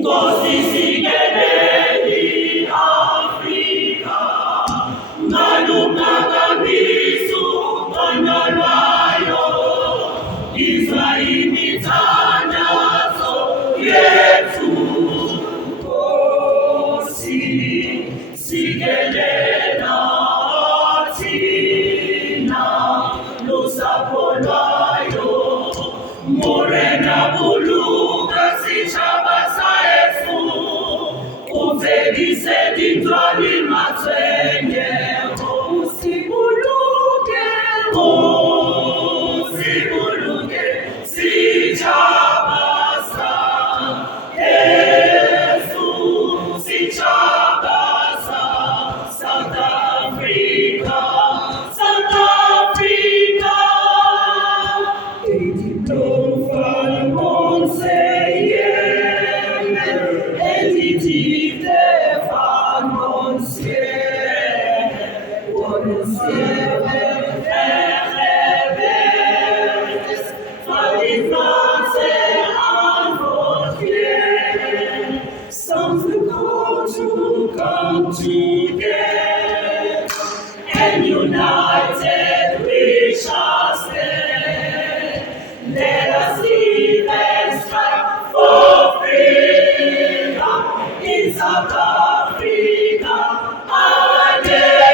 Nkosi sikeleni Afrika, ngaluphakamisa uqondo lwayo, izwa imithandazo yethu. Nkosi sikelela thina lusapho lwayo, morena buluka sitshaba sa heso, uvelise dintwali matshwenyego. Usibuluke sitshaba sa heso, sitshaba sa South Africa, South Africa. Come together and united we shall stand. Let us live and strive for freedom in South Africa again.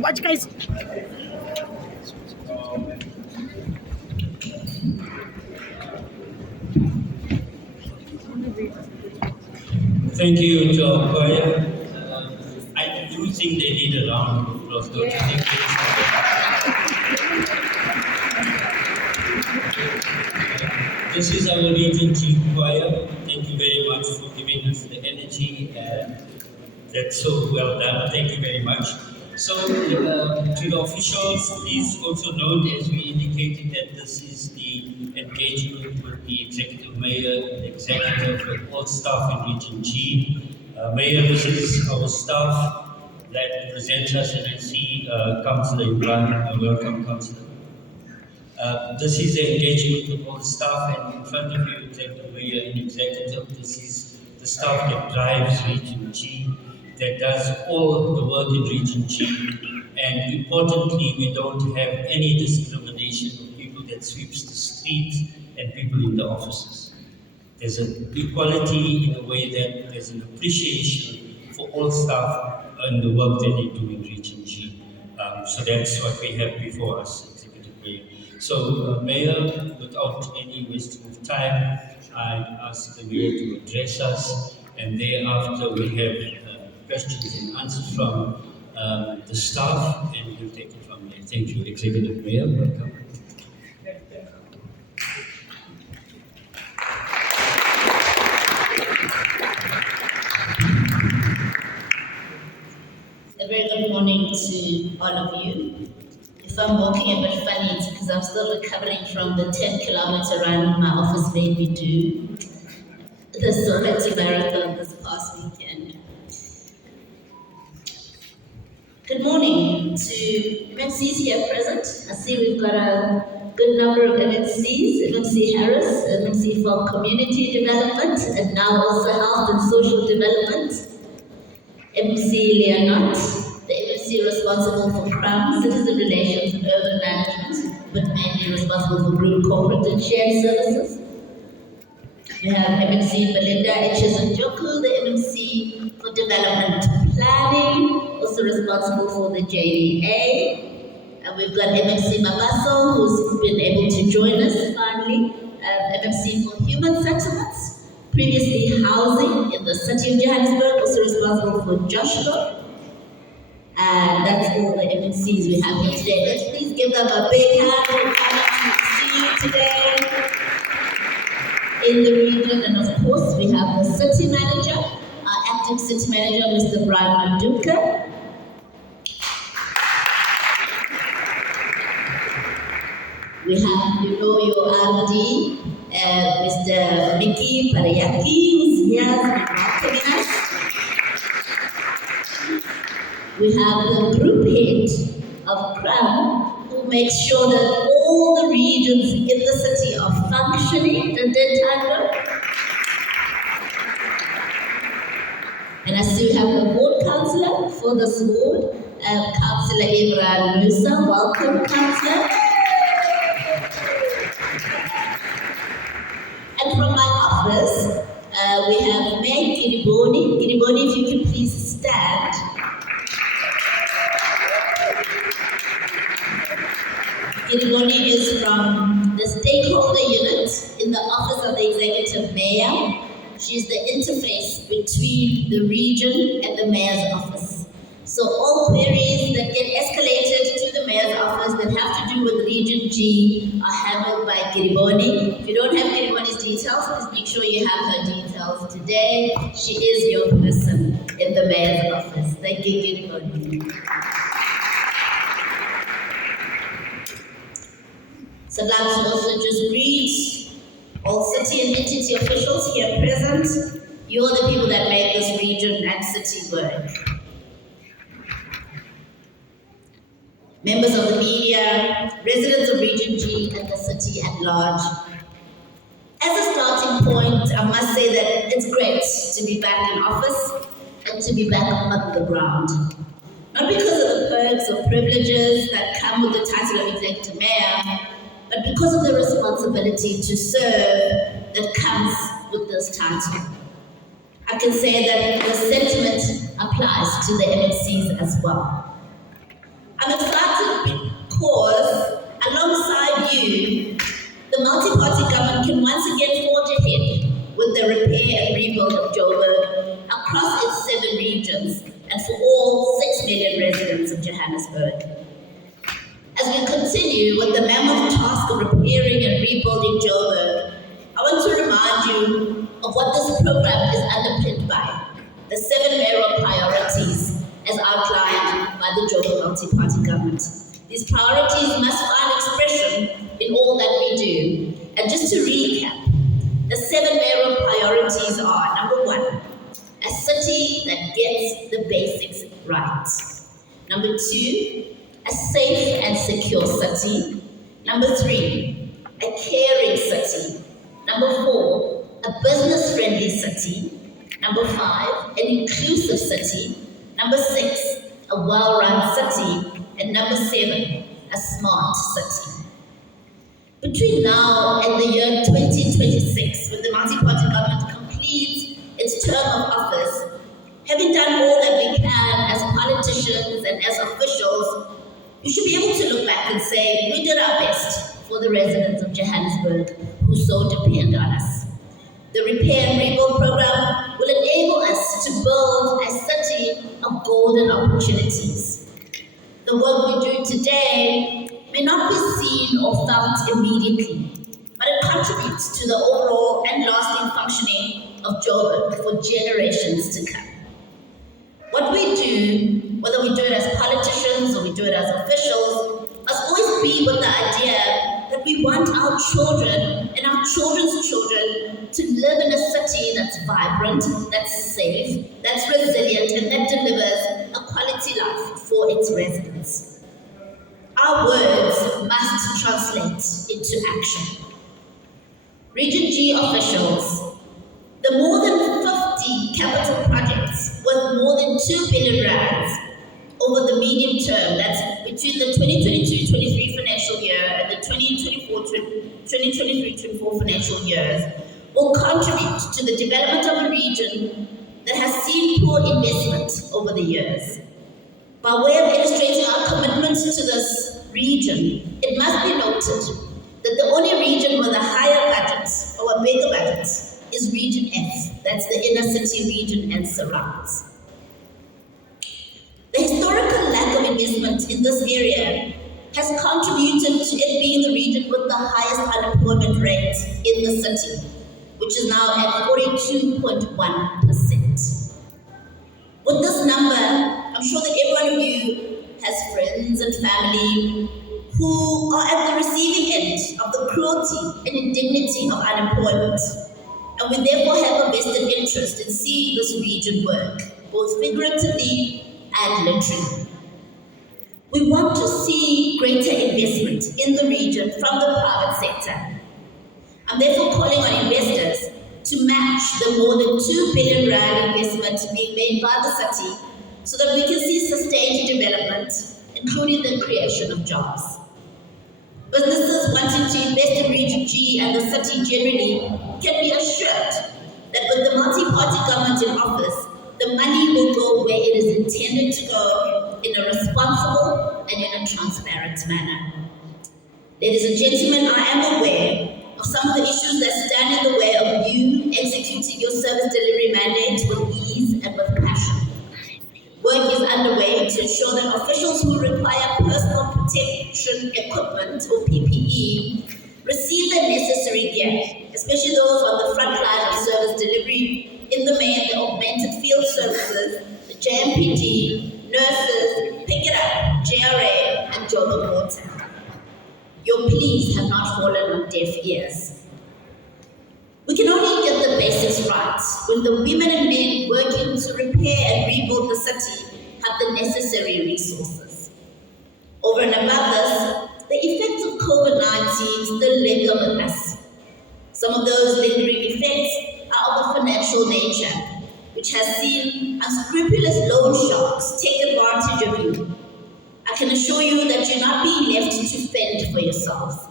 Watch, guys. Thank you to our choir. I do think they need a round of applause, don't you think? This is our Region G choir. Thank you very much for giving us the energy. That's so well done. Thank you very much. So, to the officials, please also note, as we indicated, that this is the engagement with the Executive Mayor, the Executive, and all staff in Region G. Mayor, this is our staff that represents us, and I see Councillor Imran. Welcome, Councillor. This is the engagement with all the staff, and in front of you, Executive Mayor and Executive, this is the staff that drives Region G, that does all the work in Region G. And importantly, we don't have any discrimination of people that sweeps the streets and people in the offices. There's an equality in a way that there's an appreciation for all staff and the work that they do in Region G. So that's what we have before us, Executive Mayor. So, Mayor, without any wasting of time, I ask the Mayor to address us, and thereafter we have questions and answers from the staff, and we'll take it from there. Thank you, Executive Mayor. Welcome. A very good morning to all of you. If I'm walking a bit funny, it's because I'm still recovering from the 10-kilometer run my office made me do. The Phalatse marathon this past weekend. Good morning to MMCs here present. I see we've got a good number of MMCs, MMC Harris, MMC for Community Development, and now also Health and Social Development, MMC Leonard, the MMC responsible for crime, citizen relations and urban management, but mainly responsible for group, corporate and shared services. We have MMC Belinda Echezenjoku, the MMC for Development Planning, also responsible for the JDA. And we've got MMC Mabaso, who's been able to join us finally. MMC for Human Settlements, previously housing in the city of Johannesburg, also responsible for Joshua. And that's all the MMCs we have here today. Let's please give them a big hand for coming to see you today in the region. And of course, we have the city manager, our acting city manager, Mr. Brian Manduka. We have, your RD, Mr. Mickey Parayaki, who's here, welcoming us. we have the group head of CRAM, who makes sure that all the regions in the city are functioning. And I still have the ward councillor for this ward, Councillor Imran Musa. Welcome, councillor. And from my office, we have Meg Giriboni. Giriboni, if you can please stand. Giriboni is from the stakeholder unit in the office of the executive mayor. She's the interface between the region and the mayor's office. So all queries that get escalated to the mayor's office that have to do with Region G are handled by Giriboni. If you don't have Giriboni's details, please make sure you have her details today. She is your person in the mayor's office. Thank you, Giriboni. So I'd like to also just greet all city and entity officials here present. You're the people that make this region and city work. Members of the media, residents of Region G and the city at large. As a starting point, I must say that it's great to be back in office and to be back on the ground. Not because of the perks or privileges that come with the title of executive mayor, but because of the responsibility to serve that comes with this title. I can say that the sentiment applies to the MNCs as well. I'm excited because, alongside you, the multi-party government can once again forge ahead with the repair and rebuild of Joburg across its 7 regions and for all 6 million residents of Johannesburg. As we continue with the mammoth task of repairing and rebuilding Joburg, I want to remind you of what this program is underpinned by, the 7 mayoral priorities as outlined by the Joburg multi-party government. These priorities must find expression in all that we do. And just to recap, the 7 mayoral priorities are: number 1, a city that gets the basics right. Number 2, a safe and secure city. Number 3, a caring city. Number 4, a business-friendly city. Number 5, an inclusive city. Number 6, a well-run city. And number 7, a smart city. Between now and the year 2026, when the multi-party government completes its term of office, having done all that we can as politicians and as officials, we should be able to look back and say, we did our best for the residents of Johannesburg who so depend on us. The repair and rebuild program will enable us to build a city of golden opportunities. The work we do today may not be seen or felt immediately, but it contributes to the overall and lasting functioning of Joburg for generations to come. What we do, whether we do it as politicians or we do it as officials, must always be with the idea that we want our children and our children's children to live in a city that's vibrant, that's safe, that's resilient, and that delivers a quality life for its residents. Our words must translate into action. Region G officials, the more than 50 capital projects worth more than 2 billion rands over the medium term, that's between the 2022-23 financial year and the 2023-24 financial years, will contribute to the development of a region that has seen poor investment over the years. By way of illustrating our commitment to this region, it must be noted that the only region with a higher budget or a bigger budget is Region F, that's the inner city region and surrounds. The historical lack of investment in this area has contributed to it being the region with the highest unemployment rate in the city, which is now at 42.1%. With this number, I'm sure that every one of you has friends and family who are at the receiving end of the cruelty and indignity of unemployment. And we therefore have a vested interest in seeing this region work, both figuratively and littering. We want to see greater investment in the region from the private sector. I'm therefore calling on investors to match the more than 2 billion rand investment being made by the city so that we can see sustained development, including the creation of jobs. Businesses wanting to invest in Region G and the city generally can be assured that with the multi-party government in office, the money will go where it is intended to go in a responsible and in a transparent manner. Ladies and gentlemen, I am aware of some of the issues that stand in the way of you executing your service delivery mandate with ease and with passion. Work is underway to ensure that officials who require personal protection equipment or PPE receive the necessary gear, especially those on the front line of service delivery, in the main, the augmented field services, the JMPD, nurses, Pick It Up, JRA, and Joburg Water. Your pleas have not fallen on deaf ears. We can only get the basics right when the women and men working to repair and rebuild the city have the necessary resources. Over and above this, the effects of COVID-19 still linger with us. Some of those lingering effects are of a financial nature, which has seen unscrupulous loan sharks take advantage of you. I can assure you that you're not being left to fend for yourself.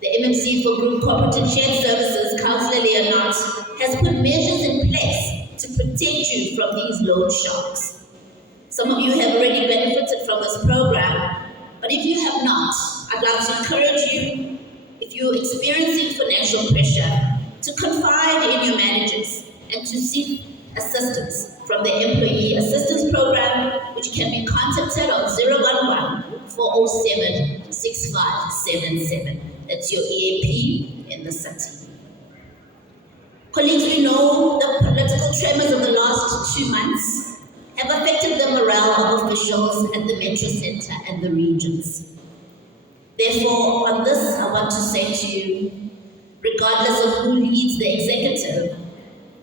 The MMC for Group Corporate and Shared Services, Councillor Leonard, has put measures in place to protect you from these loan sharks. Some of you have already benefited from this program, but if you have not, I'd like to encourage you, if you're experiencing financial pressure, to confide in your managers and to seek assistance from the Employee Assistance Program, which can be contacted on 011-407-6577. That's your EAP in the city. Colleagues, we know the political tremors of the last 2 months have affected the morale of officials at the Metro Centre and the regions. Therefore, on this, I want to say to you, regardless of who leads the executive,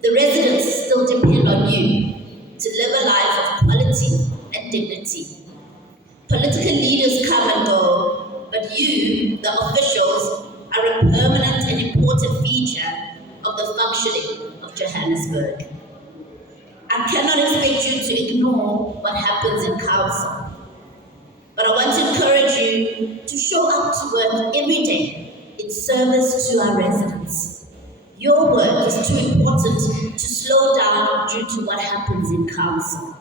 the residents still depend on you to live a life of quality and dignity. Political leaders come and go, but you, the officials, are a permanent and important feature of the functioning of Johannesburg. I cannot expect you to ignore what happens in council, but I want to encourage you to show up to work every day in service to our residents. Your work is too important to slow down due to what happens in council.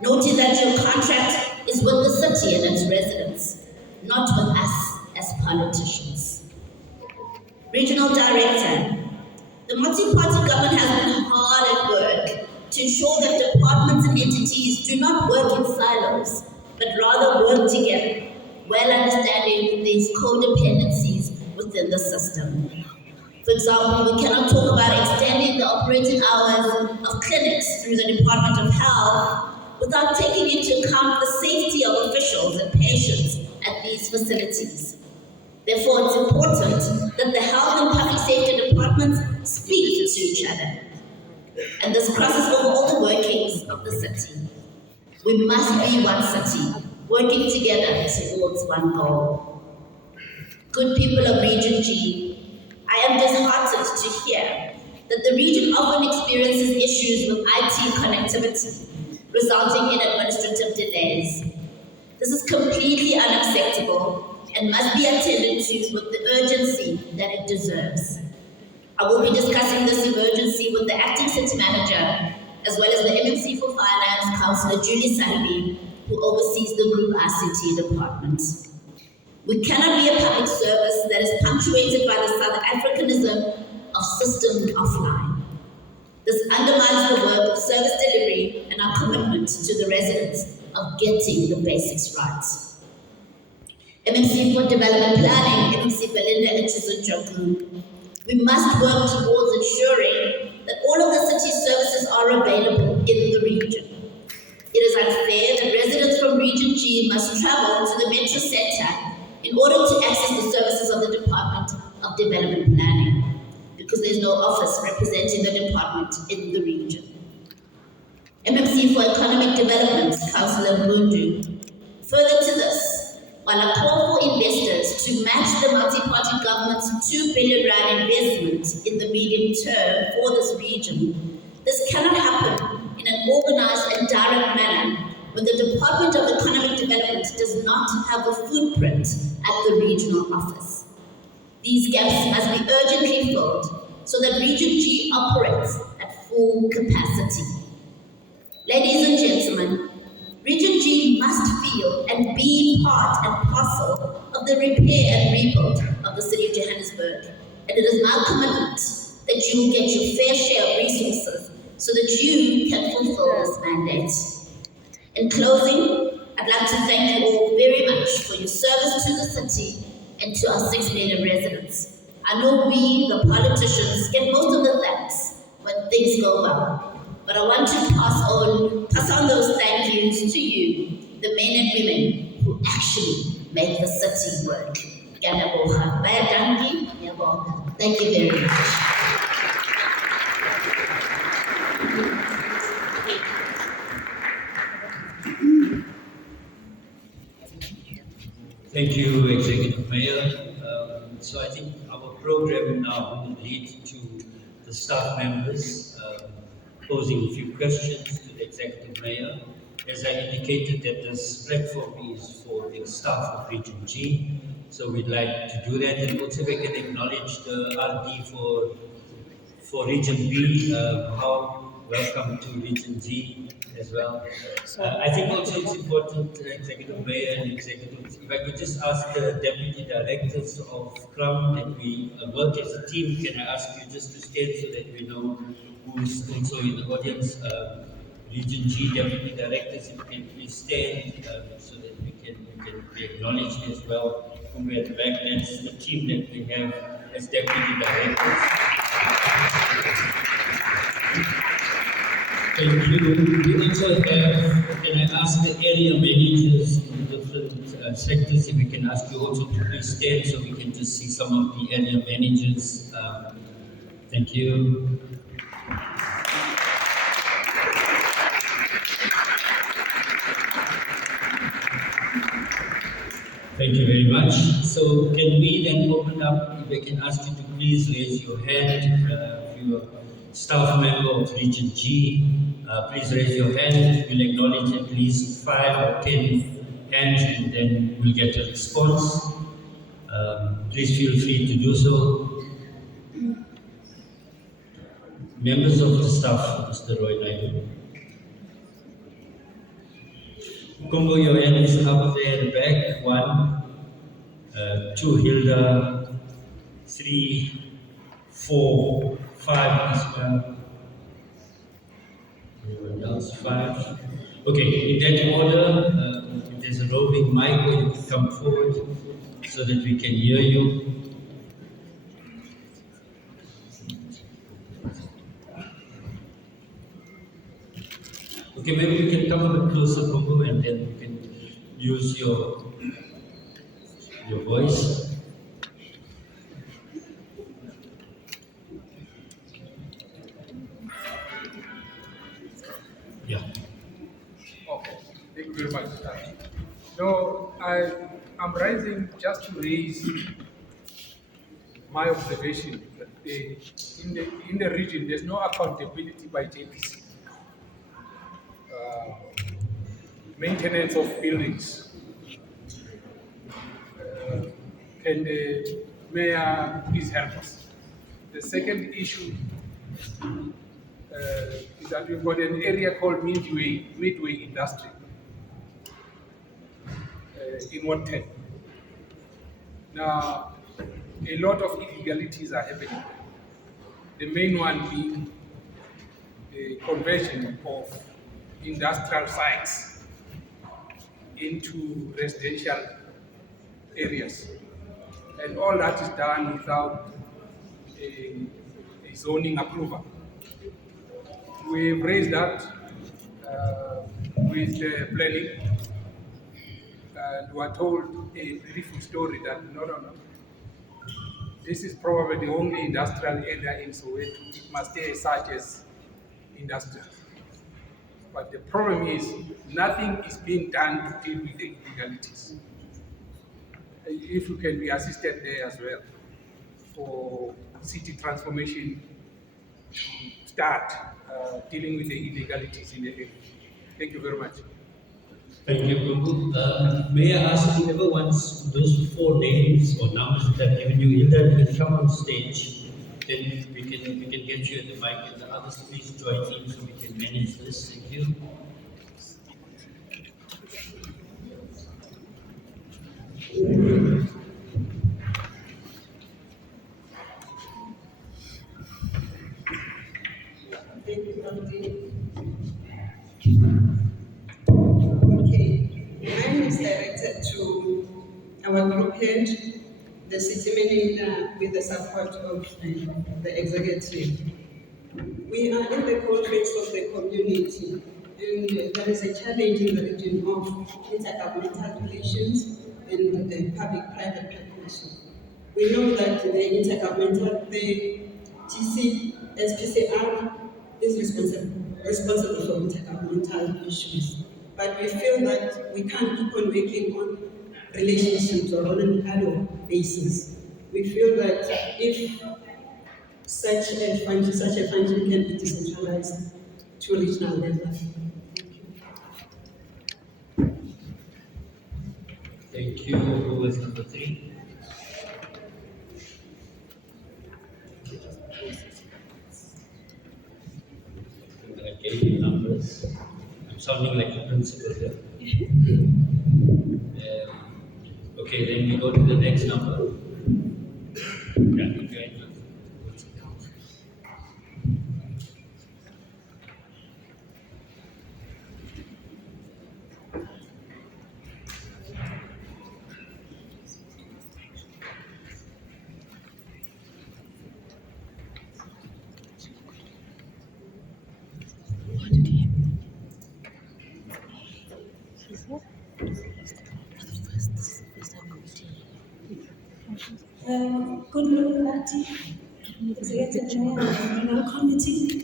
Noting that your contract is with the city and its residents, not with us as politicians. Regional Director, the multi-party government has been hard at work to ensure that departments and entities do not work in silos, but rather work together, well understanding these codependencies within the system. For example, we cannot talk about extending the operating hours of clinics through the Department of Health without taking into account the safety of officials and patients at these facilities. Therefore, it's important that the health and public safety departments speak to each other. And this crosses over all the workings of the city. We must be one city, working together towards one goal. Good people of Region G, I am disheartened to hear that the region often experiences issues with IT connectivity, resulting in administrative delays. This is completely unacceptable and must be attended to with the urgency that it deserves. I will be discussing this emergency with the acting city manager, as well as the MMC for Finance, Councillor Julie Sullivan, who oversees the group ICT department. We cannot be a public service that is punctuated by the South Africanism of system offline. This undermines the work of service delivery and our commitment to the residents of getting the basics right. MMC for Development Planning, MMC Belinda Njoku. We must work towards ensuring that all of the city's services are available in the region. It is unfair that residents from Region G must travel to the Metro Centre in order to access the services of the Department of Development Planning, because there's no office representing the department in the region. MMC for Economic Development, Councillor Mbundu. Further to this, while I call for investors to match the multi-party government's 2 billion rand investment in the medium term for this region, this cannot happen in an organized and direct manner when the Department of Economic Development does not have a footprint at the regional office. These gaps must be urgently filled so that Region G operates at full capacity. Ladies and gentlemen, Region G must feel and be part and parcel of the repair and rebuild of the city of Johannesburg. And it is my commitment that you will get your fair share of resources so that you can fulfill this mandate. In closing, I'd like to thank you all very much for your service to the city and to our 6 million residents. I know we, the politicians, get most of the thanks when things go well. But I want to pass on those thank yous to you, the men and women who actually make the city work. Thank you very much. Thank you, Executive Mayor. So I think our program now will lead to the staff members posing a few questions to the Executive Mayor. As I indicated, that this platform is for the staff of Region G, so we'd like to do that. And also we can acknowledge the RD for Region B. Welcome to Region G as well. I think also it's important, Executive Mayor and Executives, if I could just ask the Deputy Directors of Crown that we work as a team, can I ask you just to stand so that we know who's also in the audience? Region G Deputy Directors, if you can please stand so that we can be acknowledged as well. From at the back, that's the team that we have as Deputy Directors. Thank you. We also have, can I ask the area managers in different sectors, if we can ask you also to please stand so we can just see some of the area managers. Thank you. Thank you very much. So can we then open up, if I can ask you to please raise your hand, if you are a staff member of Region G, please raise your hand. We'll acknowledge at least 5 or 10 hands and then we'll get a response. Please feel free to do so. Members of the staff, Mr. Roy Naidu. Combo, your hands up there at the back. 1, 2, Hilda. 3, 4, 5 as well. Anyone else? 5. Okay, in that order, if there's a roving mic, you can come forward so that we can hear you. Okay, maybe you can come a bit closer, Combo, and then you can use your voice. Yeah. Okay, thank you very much. No, I'm rising just to raise my observation that in the region there's no accountability by JPC. Maintenance of buildings. Can the mayor please help us? The second issue is that we've got an area called Midway Industry in Ward 10. Now, a lot of illegalities are happening. The main one being the conversion of industrial sites into residential areas. And all that is done without a zoning approval. We've raised that with the planning, and we are told a beautiful story that no. This is probably the only industrial area in Soweto. It must stay such as industrial. But the problem is, nothing is being done to deal with the illegalities. If you can be assisted there as well for city transformation to start dealing with the illegalities in the area. Thank you very much. Thank you, Prabhu. May I ask whoever wants those 4 names or numbers that I've given you, either can come on stage, then we can get you at the mic, and the others please join in so we can manage this. Thank you. Okay, mine is directed to our group head, the city manager, with the support of the executive. We are in the context of the community, and there is a challenge in the region of intergovernmental relations and public-private partnership. We know that the TC, SPCR is responsible for intergovernmental issues. But we feel that we can't keep on working on relationships or on an ad hoc basis. We feel that if such a function can be decentralized to regional level. Thank you. Who was number 3? I gave you numbers. I'm sounding like a principal here. Okay, then we go to the next number. Yeah, okay. Good morning, Lati. Executive Chair of the Mayoral Committee.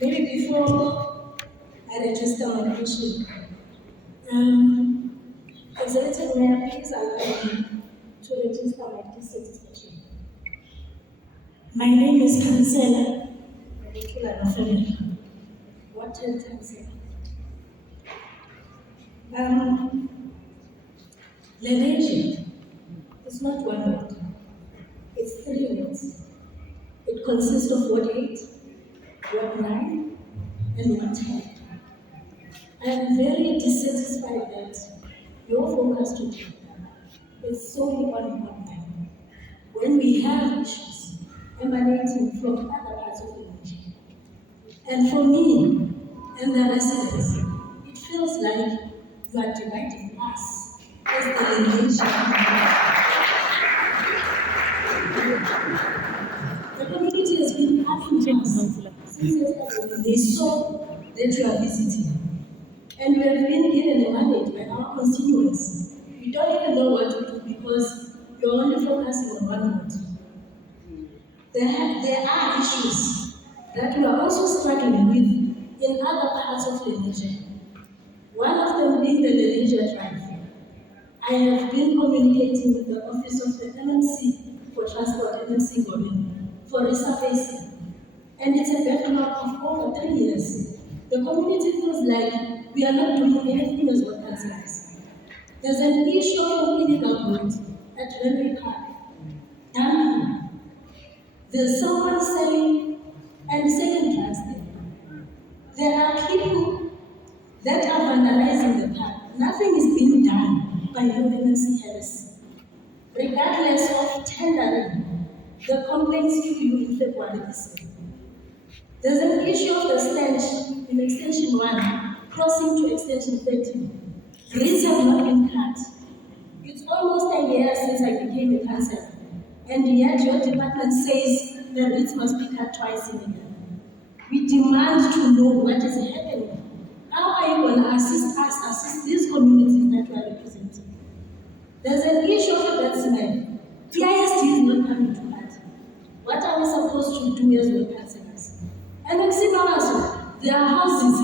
Maybe before I register my question, Executive Mayor, please allow me to register my dissatisfaction. My name is Councillor What is Councillor? Lenasia is not one word. It's 3 words. It consists of word 8, word 9, and word 10. I am very dissatisfied that your focus today is solely on word 9, when we have issues emanating from other parts of the nation. And for me and the residents, it feels like you are dividing us as the nation. The community has been asking us since yesterday they saw that you are visiting. And we have been given a mandate by our constituents. We don't even know what to do because you're only focusing on one word. There are issues that we are also struggling with in other parts of Lenasia. One of them being the Lenasia tribe. I have been communicating with the office of the MMC for Transport, MMC Government, for resurfacing. And it's a backlog of over 3 years. The community feels like we are not doing anything as what concerns. There's an issue of illegal goods at Railway Park. There's someone selling and drugs there. There are people that are vandalizing the park. Nothing is being done by UNC Harris. Regardless of tendering the complaints to you in February this year. There's an issue of the stench in Extension 1, crossing to Extension 13. Grids have not been cut. It's almost a year since I became a councillor, and yet your department says the grids must be cut twice in a year. We demand to know what is happening. How are you going to assist these communities that we are representing? There's an issue of a bad smell. PIST is not coming to that. What are we supposed to do as well councillors? And in Simawaso, there are houses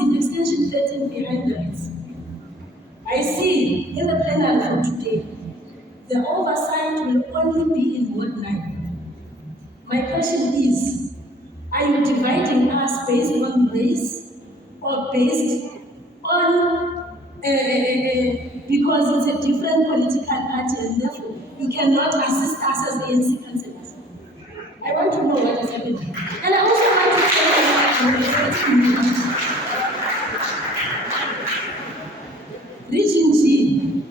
My question is, are you dividing us based on race or based on because it's a different political party and therefore you cannot assist us as ANC councillors? I want to know what is happening. And I also want to say Region G,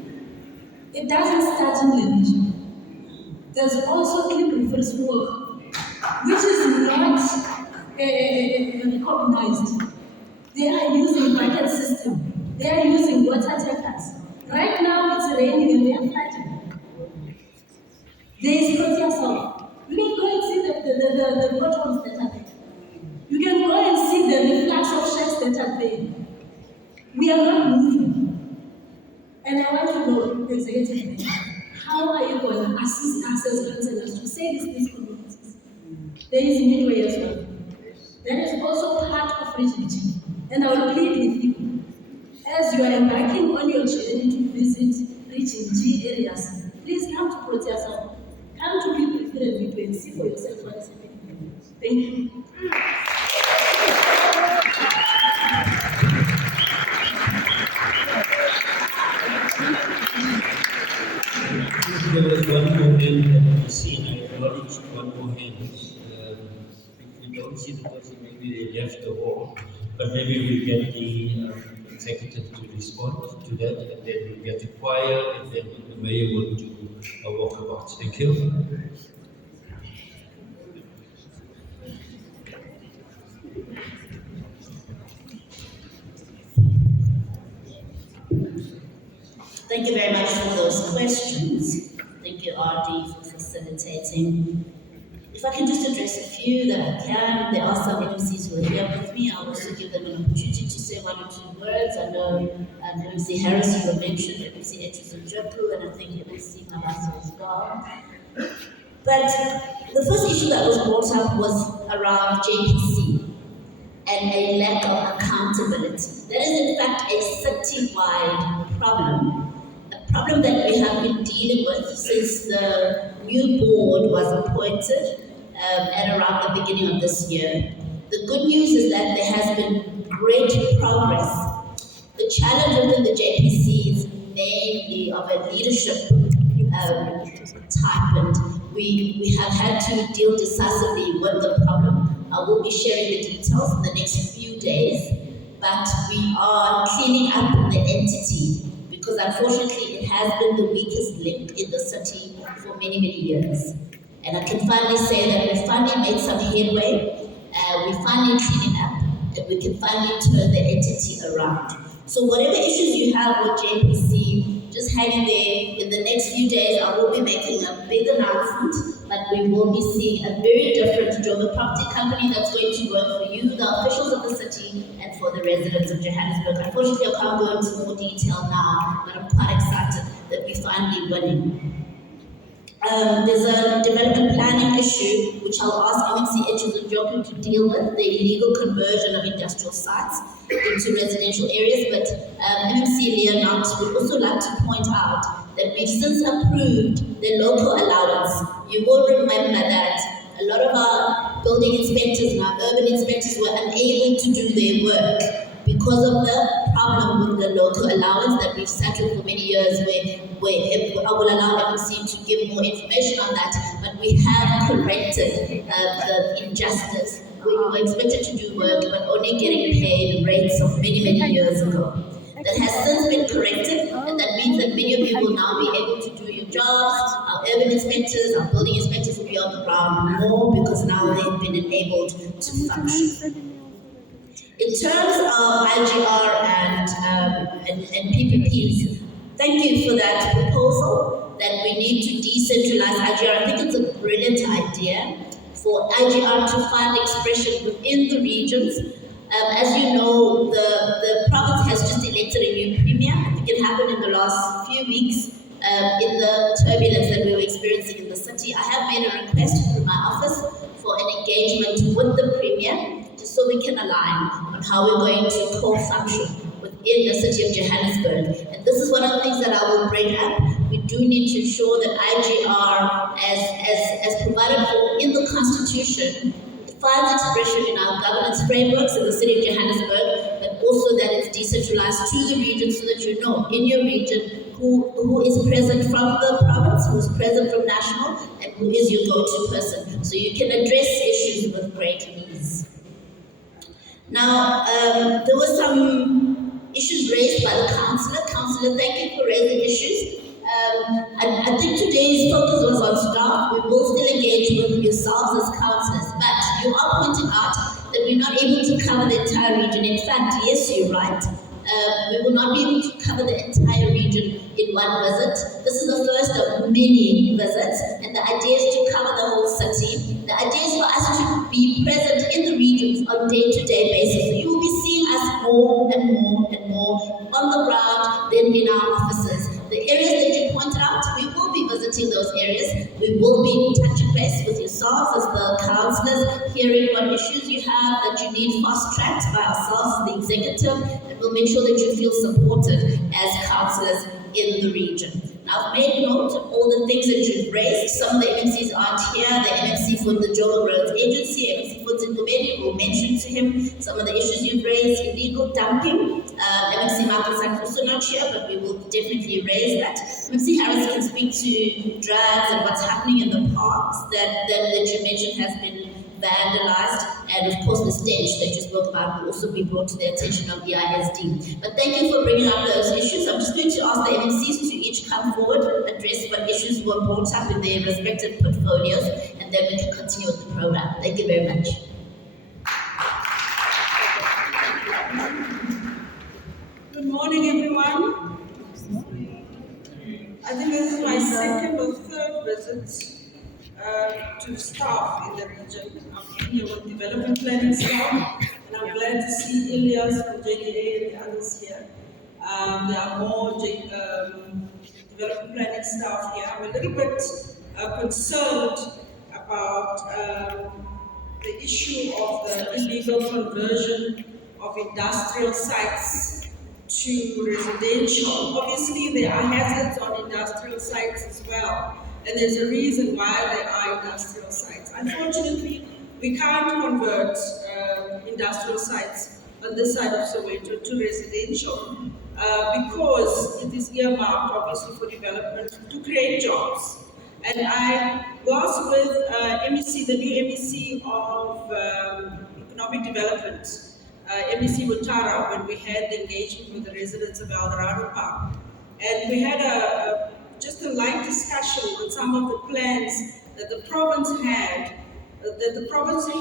it doesn't start in Lenasia. There's also Clip work, which is not recognized. They are using bucket system. They are using water tankers. Right now it's raining and they are flooding. There is Proteasol. You can go and see the potholes that are there. You can go and see the reflux of sheds that are there. We are not moving. And I want to know, Executive, how are you going to assist us as councillors to save these communities? There is Midway as well. That is also part of Region G. And I will plead with you, as you are embarking on your journey to visit Region G areas, please come to Proteasol. Come to people here Midway and see for yourself what is happening. Thank you. There was one more hand that we see, and I acknowledge one more hand. We don't see the person, maybe they left the hall, but maybe we get the executive to respond to that, and then we get to choir, and then the mayor will do a walkabout. Thank you. Thank you very much for those questions. Thank you, RD, for facilitating. If I can just address a few that I can, there are some MCs who are here with me. I'll also give them an opportunity to say one or two words. I know MC Harris, you were mentioned, MC Joku, and I think MC Malasa as well. But the first issue that was brought up was around JPC and a lack of accountability. That is in fact a city-wide problem. A problem that we have been dealing with since the new board was appointed at around the beginning of this year. The good news is that there has been great progress. The challenge within the JPC is mainly of a leadership type, and we have had to deal decisively with the problem. I will be sharing the details in the next few days, but we are cleaning up the entity because unfortunately it has been the weakest link in the city for many, many years. And I can finally say that we finally made some headway, we finally cleaned it up, and we can finally turn the entity around. So whatever issues you have with JPC, just hang in there. In the next few days, I will be making a big announcement that we will be seeing a very different Joga property company that's going to work for you, the officials of the city, and for the residents of Johannesburg. Unfortunately, I can't go into more detail now, but I'm quite excited that we're finally winning. There's a development planning issue, which I'll ask MMC and Joku to deal with, the illegal conversion of industrial sites into residential areas. But MMC Leonard would also like to point out that we've since approved the local allowance. You will remember that a lot of our building inspectors and our urban inspectors were unable to do their work because of the problem with the local allowance that we've sat with for many years, where I will allow MMC to give more information on that, but we have corrected the injustice where you were expected to do work but only getting paid rates of many, many years ago. That has since been corrected, and that means that many of you will now be able to do your jobs. Our urban inspectors, our building inspectors will be on the ground more because now they've been enabled to function. In terms of IGR and PPPs, thank you for that proposal that we need to decentralize IGR. I think it's a brilliant idea for IGR to find expression within the regions. As you know, the province has just elected a new premier. I think it happened in the last few weeks in the turbulence that we were experiencing in the city. I have made a request through my office for an engagement with the premier, just so we can align on how we're going to co-function within the city of Johannesburg. And this is one of the things that I will bring up. We do need to ensure that IGR, as provided for in the Constitution, Constitution finds expression in our governance frameworks in the city of Johannesburg, but also that it's decentralized to the region so that you know in your region who is present from the province, who's present from national, and who is your go-to person. So you can address issues with great ease. Now, there were some issues raised by the councillor. Councillor, thank you for raising issues. I think today's focus was on staff. We will still engage with yourselves as councillors, but you are pointing out that we're not able to cover the entire region. In fact, yes, you're right. We will not be able to cover the entire region in one visit. This is the first of many visits, and the idea is to cover the whole city. The idea is for us to be present in the regions on day-to-day basis. So you will be seeing us more and more and more on the ground than in our offices. The areas that you pointed out, we will be visiting those areas. We will be touching base with yourselves as the councillors, hearing what issues you have that you need fast-tracked by ourselves, the executive, and we'll make sure that you feel supported as councillors in the region. Now, I've made note of all the things that you've raised. Some of the MMCs aren't here. The MMC for the Joburg Roads Agency, MMC for Zimbabwe, will mention to him some of the issues you've raised. Illegal dumping. MMC Marcus is also not here, but we will definitely raise that. MMC Harris can speak to drugs and what's happening in the parks that you mentioned has been vandalized, and of course the stench that you spoke about will also be brought to the attention of EISD. But thank you for bringing up those issues. I'm just going to ask the MMCs to each come forward, address what issues were brought up in their respective portfolios, and then we can continue with the program. Thank you very much. Good morning, everyone. I think this is my second or third visit to staff in the region. I've been here with development planning staff, and I'm glad to see Elias from JDA and the others here. There are more development planning staff here. I'm a little bit concerned about the issue of the illegal conversion of industrial sites to residential. Obviously, there are hazards on industrial sites as well, and there's a reason why there are industrial sites. Unfortunately, we can't convert industrial sites on this side of Soweto to residential because it is earmarked, obviously, for development to create jobs. And I was with MEC, the new MEC of Economic Development, MEC Mutara, when we had the engagement with the residents of Eldorado Park. And we had just a light discussion on some of the plans that the province had,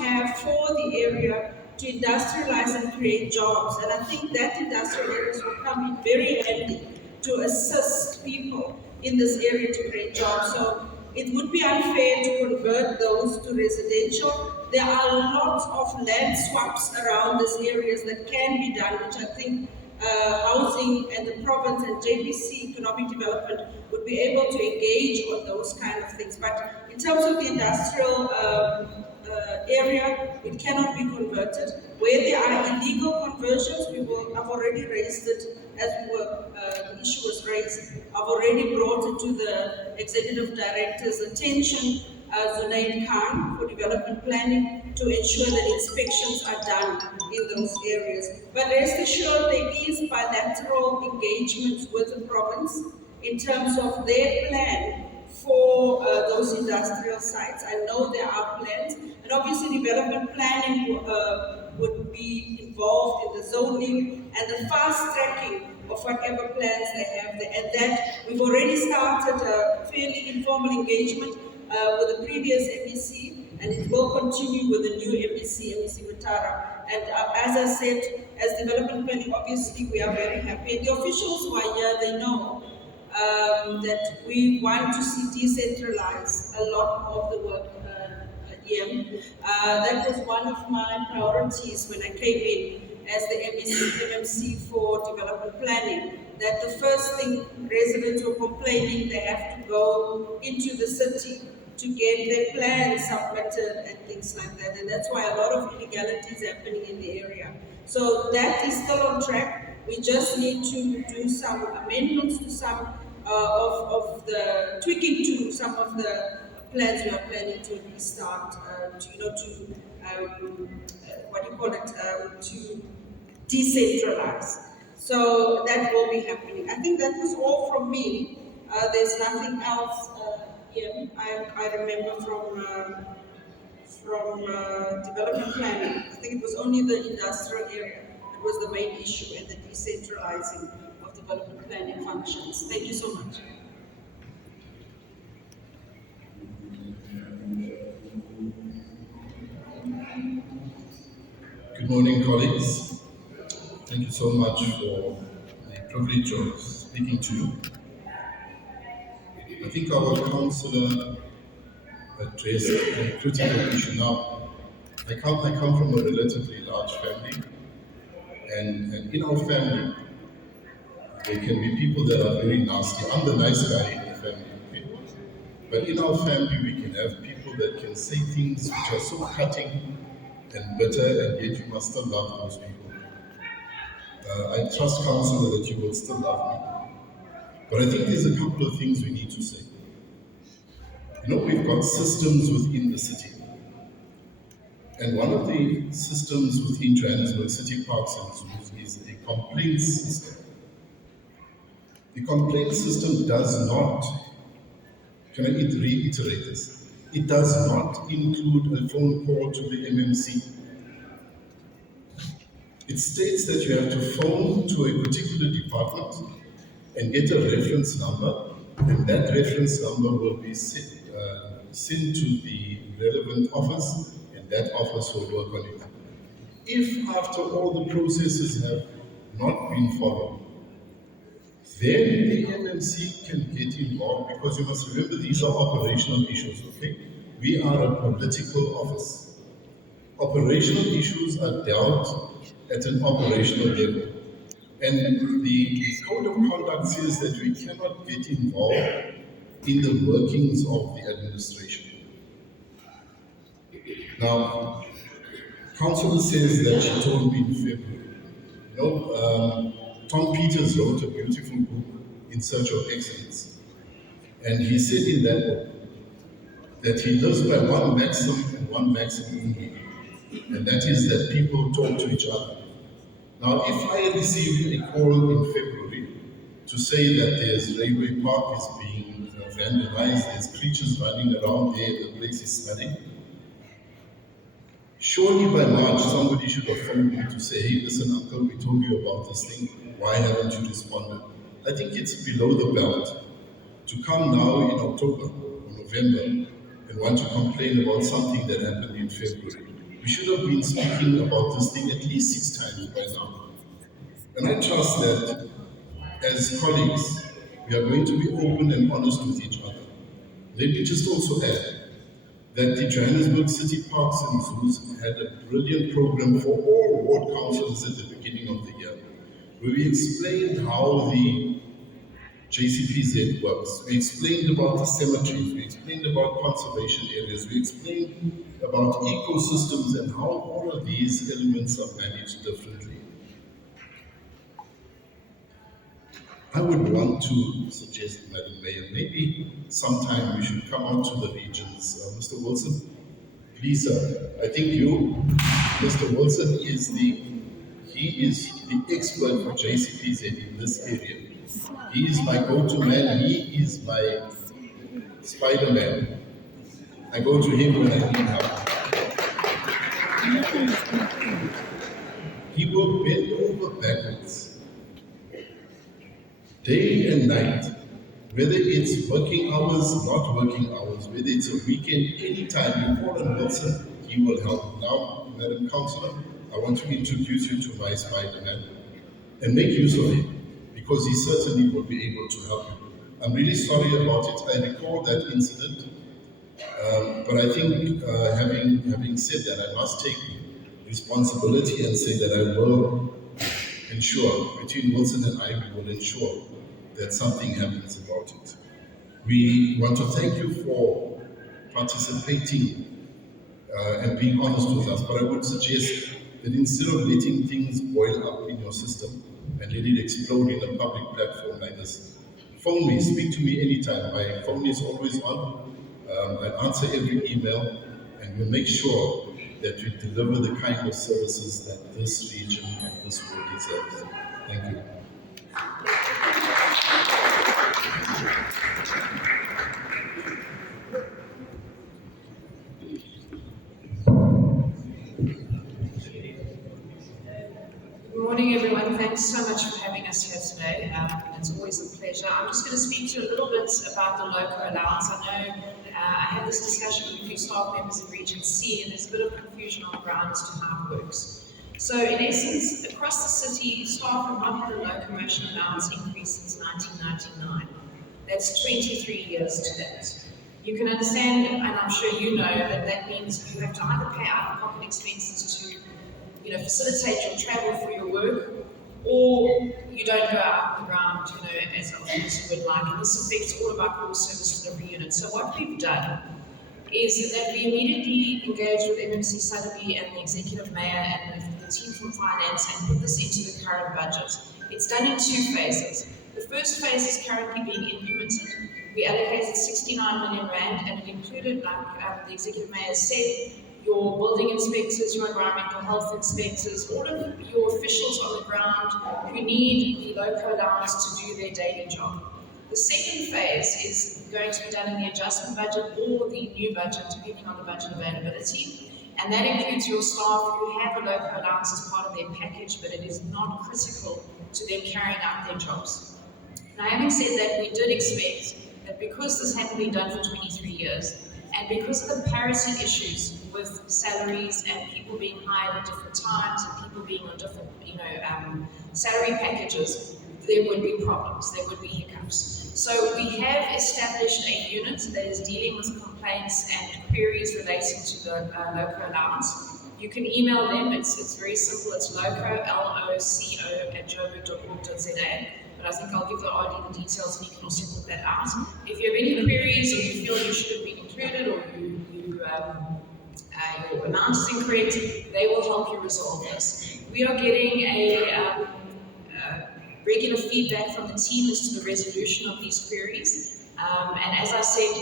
have for the area to industrialize and create jobs. And I think that industrial areas will come in very handy to assist people in this area to create jobs. So it would be unfair to convert those to residential. There are lots of land swaps around these areas that can be done, which I think housing and the province and JPC economic development would be able to engage on those kind of things. But in terms of the industrial area, it cannot be converted. Where there are illegal conversions, I've already raised it as the issue was raised. I've already brought it to the executive director's attention, Zunaid Khan, for development planning, to ensure that inspections are done in those areas. But rest assured, there is bilateral engagement with the province in terms of their plan for those industrial sites. I know there are plans, and obviously development planning would be involved in the zoning and the fast tracking of whatever plans they have there. And that we've already started a fairly informal engagement with the previous MEC, and it will continue with the new MEC Mutara. And as I said, as development planning, obviously we are very happy. And the officials who are here, they know that we want to see decentralize a lot of the work here. That was one of my priorities when I came in as the MMC for development planning, that the first thing residents were complaining, they have to go into the city to get their plans submitted and things like that. And that's why a lot of illegality is happening in the area. So that is still on track. We just need to do some amendments to some of the tweaking to some of the plans we are planning to restart, to decentralize. So that will be happening. I think that was all from me. There's nothing else here. I remember from development planning. I think it was only the industrial area that was the main issue, and the decentralizing of development planning functions. Thank you so much. Good morning, colleagues. Thank you so much for the privilege of speaking to you. I think our councillor addressed a critical issue. Now, I come from a relatively large family, and in our family, there can be people that are very nasty. I'm the nice guy in the family, okay? But in our family, we can have people that can say things which are so cutting and bitter, and yet you must still love those people. I trust, councillor, that you will still love me. But I think there's a couple of things we need to say. You know, we've got systems within the city. And one of the systems within Johannesburg City Parks and Zoos is a complaints system. The complaints system does not, can I reiterate this? It does not include a phone call to the MMC. It states that you have to phone to a particular department and get a reference number, and that reference number will be sent to the relevant office, and that office will work on it. If after all the processes have not been followed, then the MMC can get involved, because you must remember these are operational issues, okay? We are a political office. Operational issues are dealt at an operational level. And the code of conduct says that we cannot get involved in the workings of the administration. Now, Councillor says that she told me in February. You know, Tom Peters wrote a beautiful book, In Search of Excellence. And he said in that book that he lives by one maxim and one maxim only, and that is that people talk to each other. Now, if I received a call in February to say that there's Railway Park is being vandalized, there's creatures running around there, the place is smelling, surely by March somebody should have phoned me to say, hey, listen, uncle, we told you about this thing, why haven't you responded? I think it's below the belt to come now in October or November and want to complain about something that happened in February. We should have been speaking about this thing at least 6 times by now. And I trust that as colleagues, we are going to be open and honest with each other. Let me just also add that the Johannesburg City Parks and Zoos had a brilliant program for all ward councillors at the beginning of the year, where we explained how the JCPZ works. We explained about the cemeteries, we explained about conservation areas, we explained about ecosystems and how all of these elements are managed differently. I would want to suggest, Madam Mayor, maybe sometime we should come out to the regions. Mr. Wilson, please, sir, I think you, Mr. Wilson, is the expert for JCPZ in this area. He is my go-to man, he is my Spider-Man. I go to him when I need help. He will bend over backwards, day and night, whether it's working hours, not working hours, whether it's a weekend, anytime you call on Wilson, he will help. Now, Madam Councillor, I want to introduce you to my Spider-Man and make use of him, because he certainly will be able to help you. I'm really sorry about it. I recall that incident, but I think having said that, I must take responsibility and say that I will ensure, between Wilson and I, we will ensure that something happens about it. We want to thank you for participating and being honest with us, but I would suggest that instead of letting things boil up in your system and let it explode in a public platform like this, phone me, speak to me anytime. My phone is always on. I'll answer every email, and we'll make sure that we deliver the kind of services that this region and this world deserves. Thank you. Good morning, everyone. Thanks so much for having us here today. It's always a pleasure. I'm just going to speak to you a little bit about the local allowance. I know I had this discussion with a few staff members in Region C, and there's a bit of confusion on the ground as to how it works. So, in essence, across the city, staff have not had a locomotion allowance increase since 1999. That's 23 years to that. You can understand, and I'm sure you know, that that means you have to either pay out-of-pocket expenses to facilitate your travel for your work, or you don't go out on the ground, as often as you would like. And this affects all of our core service delivery units. So what we've done is that we immediately engaged with MMC Sotheby and the Executive Mayor and the team from Finance and put this into the current budget. It's done in two phases. The first phase is currently being implemented. We allocated 69 million rand, and it included, like the Executive Mayor said, your building inspectors, your environmental health inspectors, all of your officials on the ground who need the loco allowance to do their daily job. The second phase is going to be done in the adjustment budget or the new budget, depending on the budget availability. And that includes your staff who have a loco allowance as part of their package, but it is not critical to them carrying out their jobs. Now, having said that, we did expect that because this hadn't been done for 23 years, and because of the parity issues with salaries and people being hired at different times and people being on different, salary packages, there would be problems, there would be hiccups. So we have established a unit that is dealing with complaints and queries relating to the loco allowance. You can email them, it's very simple, it's loco, LOCO, @joburg.org.za. But I think I'll give the RD the details and you can also put that out. If you have any queries or you feel you should have been included or your amount is incorrect, they will help you resolve this. We are getting a regular feedback from the team as to the resolution of these queries. And as I said,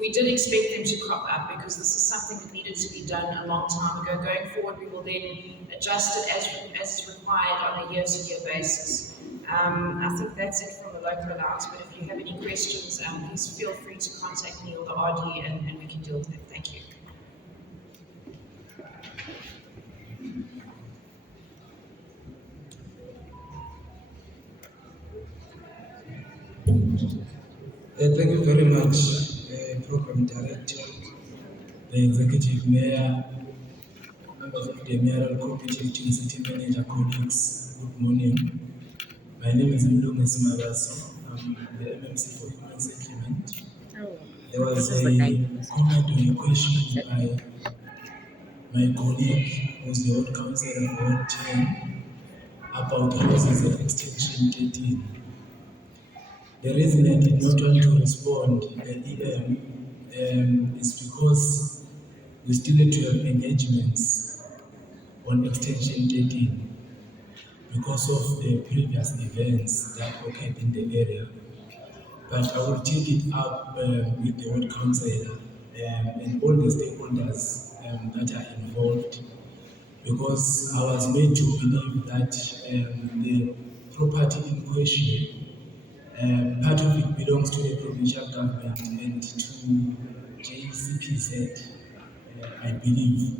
we did expect them to crop up because this is something that needed to be done a long time ago. Going forward, we will then adjust it as is required on a year-to-year basis. I think that's it from the local allowance, but if you have any questions, please feel free to contact me or the RD and we can deal with it. Thank you. Thank you very much, Program Director, the Executive Mayor, members of the Mayoral Committee, City Manager, colleagues. Good morning. My name is Mpho. I'm the MMC for Human Settlement. There was a comment or a question by my colleague, who's the Ward Councillor for Ward 10, about houses of Extension 13. The reason I did not want to respond is because we still need to have engagements on Extension 13 because of the previous events that occurred in the area. But I will take it up with the Ward Councillor and all the stakeholders that are involved, because I was made to believe that the property in question, part of it belongs to the provincial government and to JCPZ, I believe.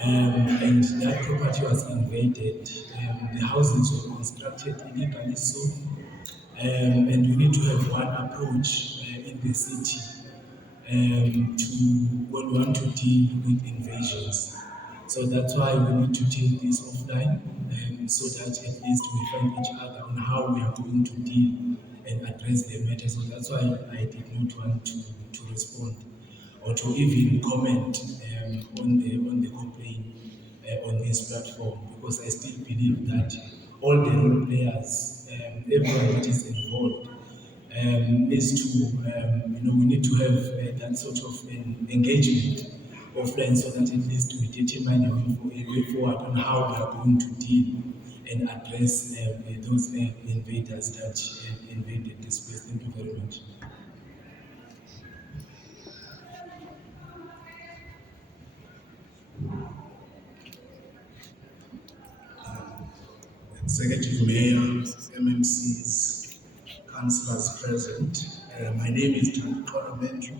And that property was invaded. The houses were constructed illegally, so and we need to have one approach in the city to when we want to deal with invasions. So that's why we need to take this offline, so that at least we find each other on how we are going to deal and address the matter. So that's why I did not want to respond or to even comment on the complaint on this platform, because I still believe that all the role players, everyone that is involved, needs to, we need to have that sort of engagement offline, so that at least we determine a way forward on how we are going to deal and address those invaders that invaded this place. Thank you very much. Executive Mayor, MMCs, councillors present. My name is Tantikola Metro.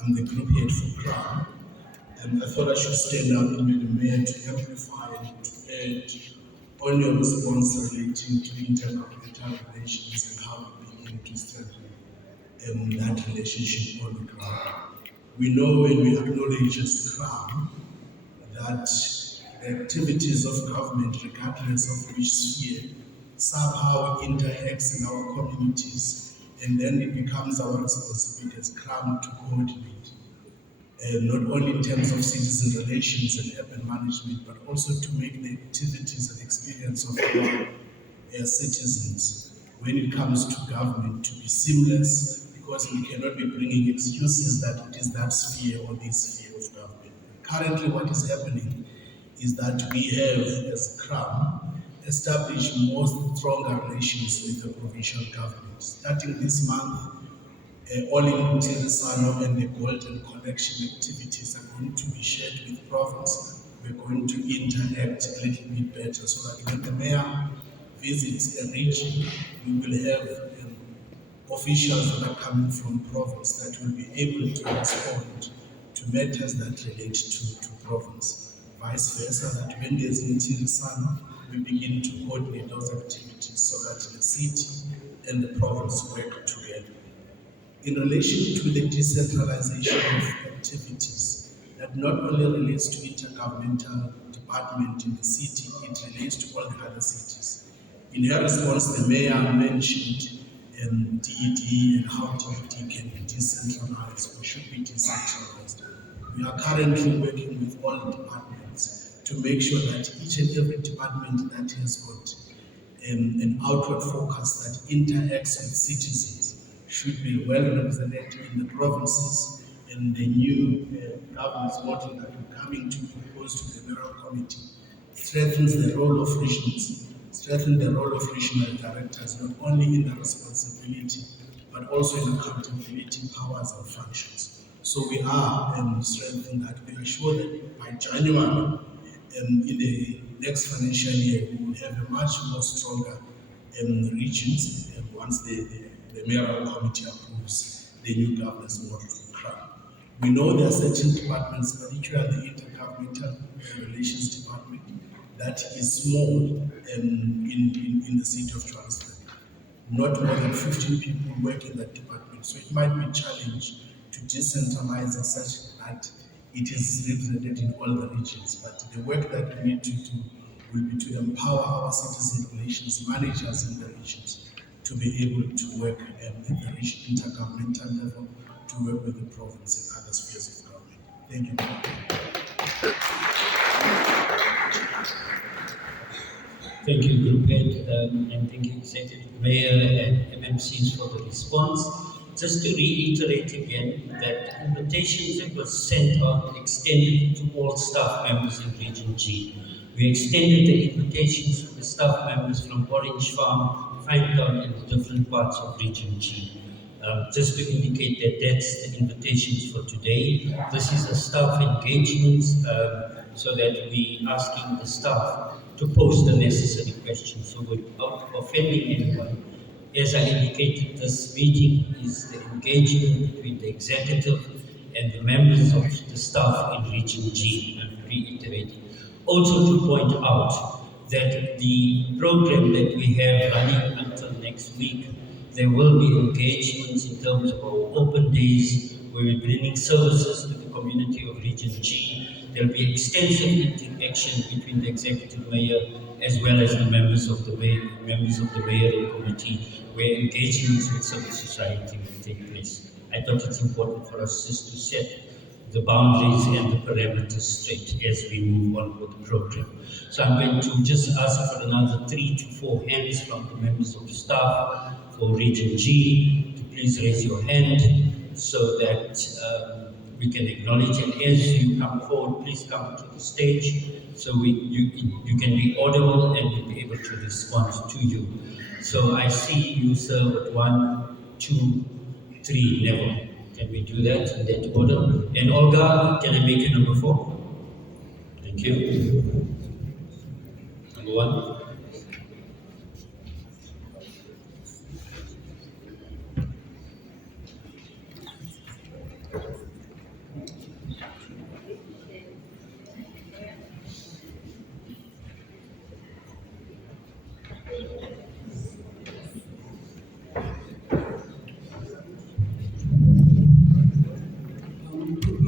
I'm the group head for Crown. And I thought I should stand up and be the mayor to amplify and to add on your response relating to intergovernmental relations and how we begin to strengthen that relationship on the ground. We know when we acknowledge as Crown that the activities of government, regardless of which sphere, somehow interacts in our communities, and then it becomes our responsibility as Crown to coordinate. Not only in terms of citizen relations and urban management, but also to make the activities and experience of our citizens when it comes to government to be seamless, because we cannot be bringing excuses that it is that sphere or this sphere of government. Currently, what is happening is that we have, as Crown, established more stronger relations with the provincial government. Starting this month, all in Tirisano and the Golden Connection activities are going to be shared with province. We're going to interact a little bit better so that when the mayor visits a region, we will have officials that are coming from province that will be able to respond to matters that relate to province. Vice versa, that when there's in Tirisano, we begin to coordinate those activities so that the city and the province work together. In relation to the decentralization of activities, that not only relates to intergovernmental department in the city, it relates to all the other cities. In her response, the mayor mentioned DED and how DED can be decentralized or should be decentralized. We are currently working with all the departments to make sure that each and every department that has got an outward focus that interacts with citizens should be well represented in the provinces, and the new governance model that we're coming to propose to the Mayoral Committee strengthens the role of regions, regional directors, not only in the responsibility, but also in accountability, powers and functions. So we are strengthening that. We are sure that by January, in the next financial year, we will have a much more stronger regions once the Mayoral Committee approves the new governance model for Crown. We know there are certain departments, particularly the Intergovernmental Relations Department, that is small in the city of Johannesburg. Not more than 15 people work in that department, so it might be a challenge to decentralize as such that it is represented in all the regions. But the work that we need to do will be to empower our citizen relations managers in the regions to be able to work at the intergovernmental level, to work with the province and other spheres of government. Thank you. Thank you, Group Head, and thank you, Executive Mayor and MMCs for the response. Just to reiterate again that invitations that were sent out extended to all staff members in Region G. We extended the invitations to the staff members from Orange Farm, Finetown, and the different parts of Region G. Just to indicate that that's the invitations for today. This is a staff engagement, so that we asking the staff to pose the necessary questions, so without offending anyone. As I indicated, this meeting is the engagement between the executive and the members of the staff in Region G. I'm reiterating. Also to point out that the program that we have running until next week, there will be engagements in terms of our open days, where we're bringing services to the community of Region G. There will be extensive interaction between the executive mayor as well as the members of the mayoral committee, where engagements with civil society will take place. I thought it's important for us just to set the boundaries and the parameters straight as we move on with the program. So I'm going to just ask for another 3 to 4 hands from the members of the staff for Region G to please raise your hand so that we can acknowledge, and as you come forward, please come to the stage so you can be audible and we'll be able to respond to you. So I see you, sir, at 1, 2, 3 level. Can we do that in that order? And Olga, can I make you number 4? Thank you. Number 1.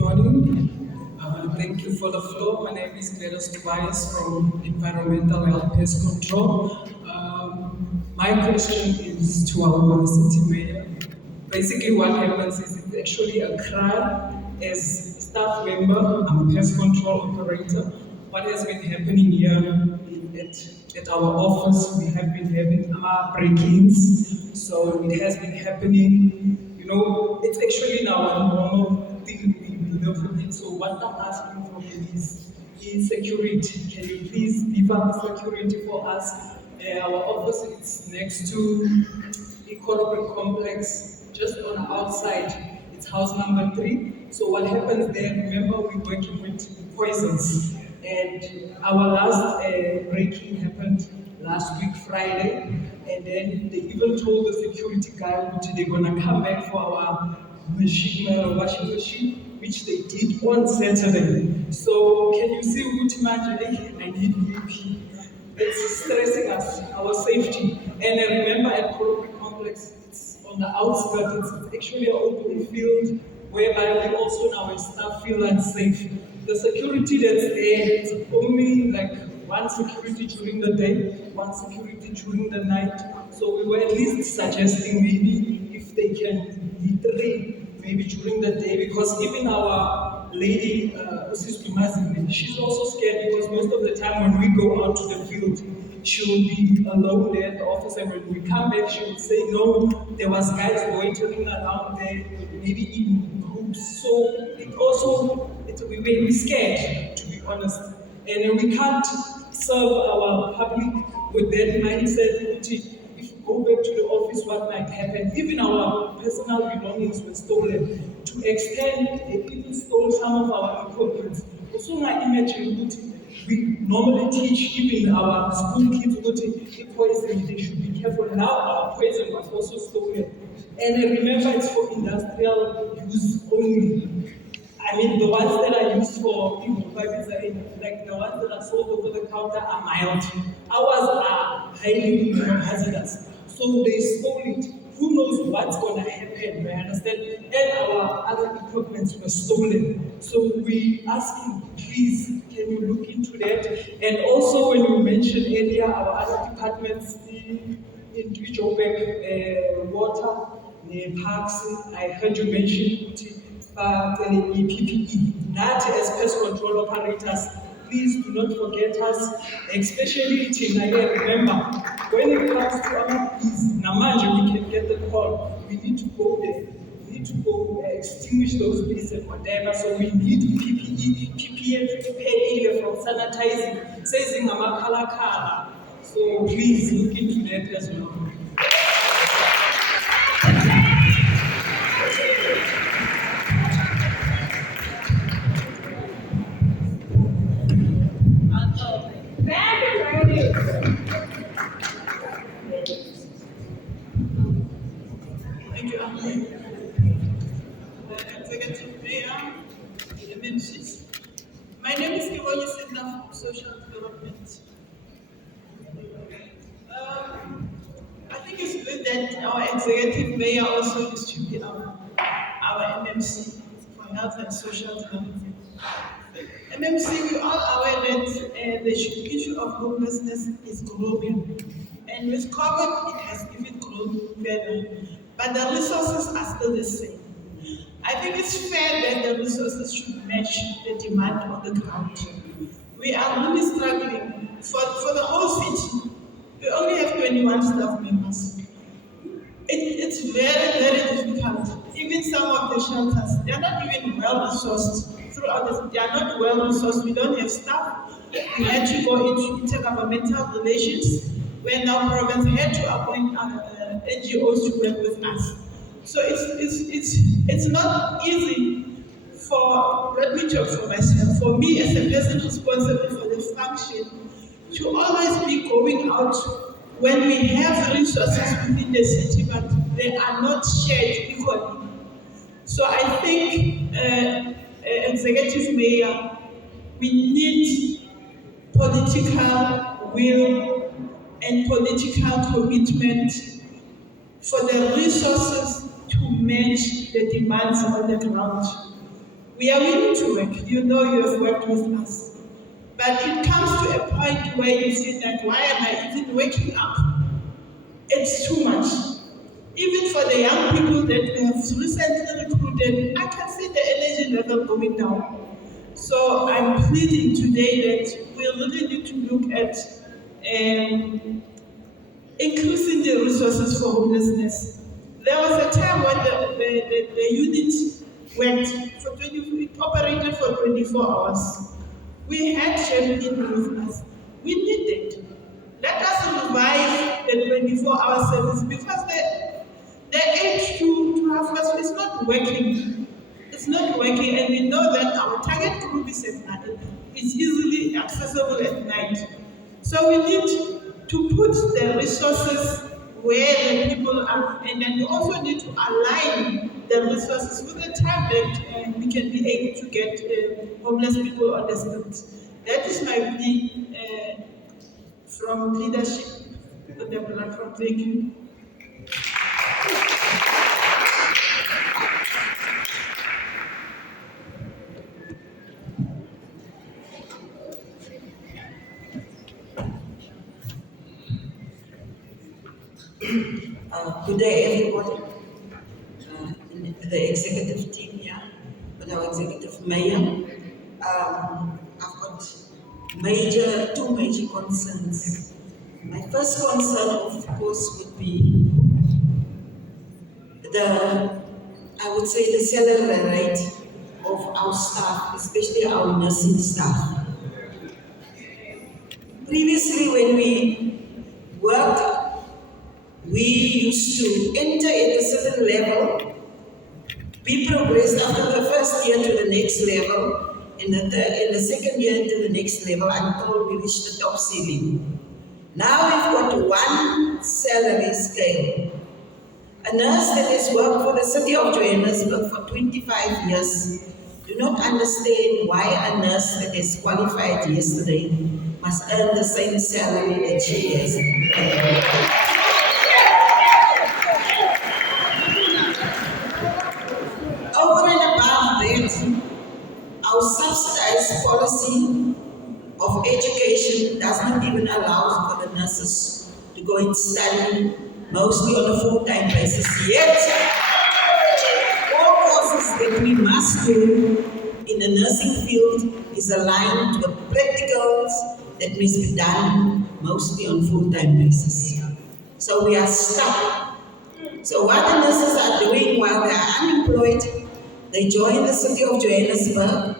morning. Thank you for the floor. My name is Tobias from Environmental Health Pest Control. My question is to our city mayor. Basically, what happens is it's actually a crime as staff member. I'm a pest control operator. What has been happening here at our office, we have been having break-ins. So it has been happening. You know, it's actually now a normal thing we live with it. So what I'm asking from you is security. Can you please give up security for us? Our office is next to Economic Complex, just on the outside. It's house number 3. So what happens there, remember we're working with poisons. And our last break-in happened last week, Friday. And then they even told the security guy that they're gonna come back for our machine, washing machine, which they did on Saturday. So can you see Utimajay? I need BP. It's stressing us, our safety. And I remember at Economic Complex, it's on the outskirts, it's actually an open field whereby we also now as staff feel unsafe. The security that's there, it's only like one security during the day, one security during the night. So we were at least suggesting maybe if they can be 3, maybe during the day, because even our lady, she's also scared because most of the time when we go out to the field, she will be alone there at the office, and when we come back, she would say, no, there was guys loitering around there, maybe in groups. So we're scared, to be honest. And we can't serve our public with that mindset. If we go back to the office, what might happen? Even our personal belongings were stolen. To extend, they even stole some of our equipment. Also, I imagine we normally teach even our school kids poison, they should be careful. Now our poison was also stolen. And I remember it's for industrial use only. I mean, the ones that are used for like the ones that are sold over the counter are mild. Ours are highly hazardous. So they stole it. Who knows what's going to happen, I understand? And our other equipment were stolen. So we asking, please, can you look into that? And also, when you mentioned earlier, our other departments in Joburg, water, parks, I heard you mention PPE. That as pest control operators, please do not forget us, especially tonight. Remember, when it comes to our bees, Namanja, we can get the call. We need to go there. We need to go extinguish those bees and whatever. So we need PPE, PPE from sanitizing, saying Amakalakala. So please look into that as well. Thank you, Executive Mayor, MMCs. My name is Civic Centre from Social Development. I think it's good that our Executive Mayor also used to be our MMC for Health and Social Development. MMC, we all aware that the issue of homelessness is growing. And with COVID, it has even grown further. But the resources are still the same. I think it's fair that the resources should match the demand on the ground. We are really struggling. For the whole city, we only have 21 staff members. It's very, very difficult. Even some of the shelters, they are not even well resourced. They are not well resourced. We don't have staff. We had to go into intergovernmental relations, where now province had to appoint NGOs to work with us. So it's not easy for, let me talk for myself, for me as a person responsible for the function, to always be going out when we have resources within the city, but they are not shared equally. So I think, Executive Mayor, we need political will and political commitment for the resources to match the demands on the ground. We are willing to work. You know you have worked with us. But it comes to a point where you feel like, why am I even waking up? It's too much. Even for the young people that we have recently recruited, I can see the energy level going down. So I'm pleading today that we really need to look at increasing the resources for homelessness. There was a time when the unit went for 20, it operated for 24 hours. We had champion with us. We need it. Let us revive the 24-hour service because the age to have us is not working. It's not working, and we know that our target group is at night. It's easily accessible at night. So we need to put the resources where the people are, and then we also need to align the resources with the time that we can be able to get homeless people on the streets. That is my plea from leadership on the platform. Thank you. Good day, everybody. The executive team here, with our executive mayor. I've got two major concerns. My first concern, of course, would be I would say the salary rate of our staff, especially our nursing staff. Previously, when we worked, we used to enter at a certain level, be progressed after the first year to the next level, in the second year to the next level until we reach the top ceiling. Now we've got one salary scale. A nurse that has worked for the city of Johannesburg for 25 years do not understand why a nurse that has qualified yesterday must earn the same salary that she has. Over and above that, our subsidized policy of education does not even allow for the nurses to go and study, mostly on a full-time basis. Yet, all courses that we must do in the nursing field is aligned with practicals that must be done mostly on full-time basis. So we are stuck. So what the nurses are doing while they are unemployed, they join the city of Johannesburg,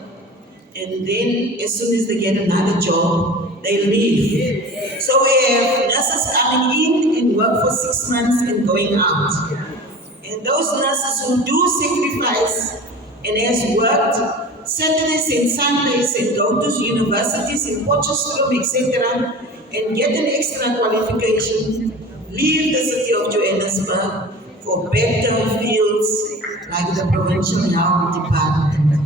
and then as soon as they get another job, they leave. So we have nurses coming in and work for 6 months and going out. And those nurses who do sacrifice and has worked Saturdays and Sundays and go to universities in Potchefstroom, etc., and get an extra qualification, leave the city of Johannesburg for better fields like the provincial health department,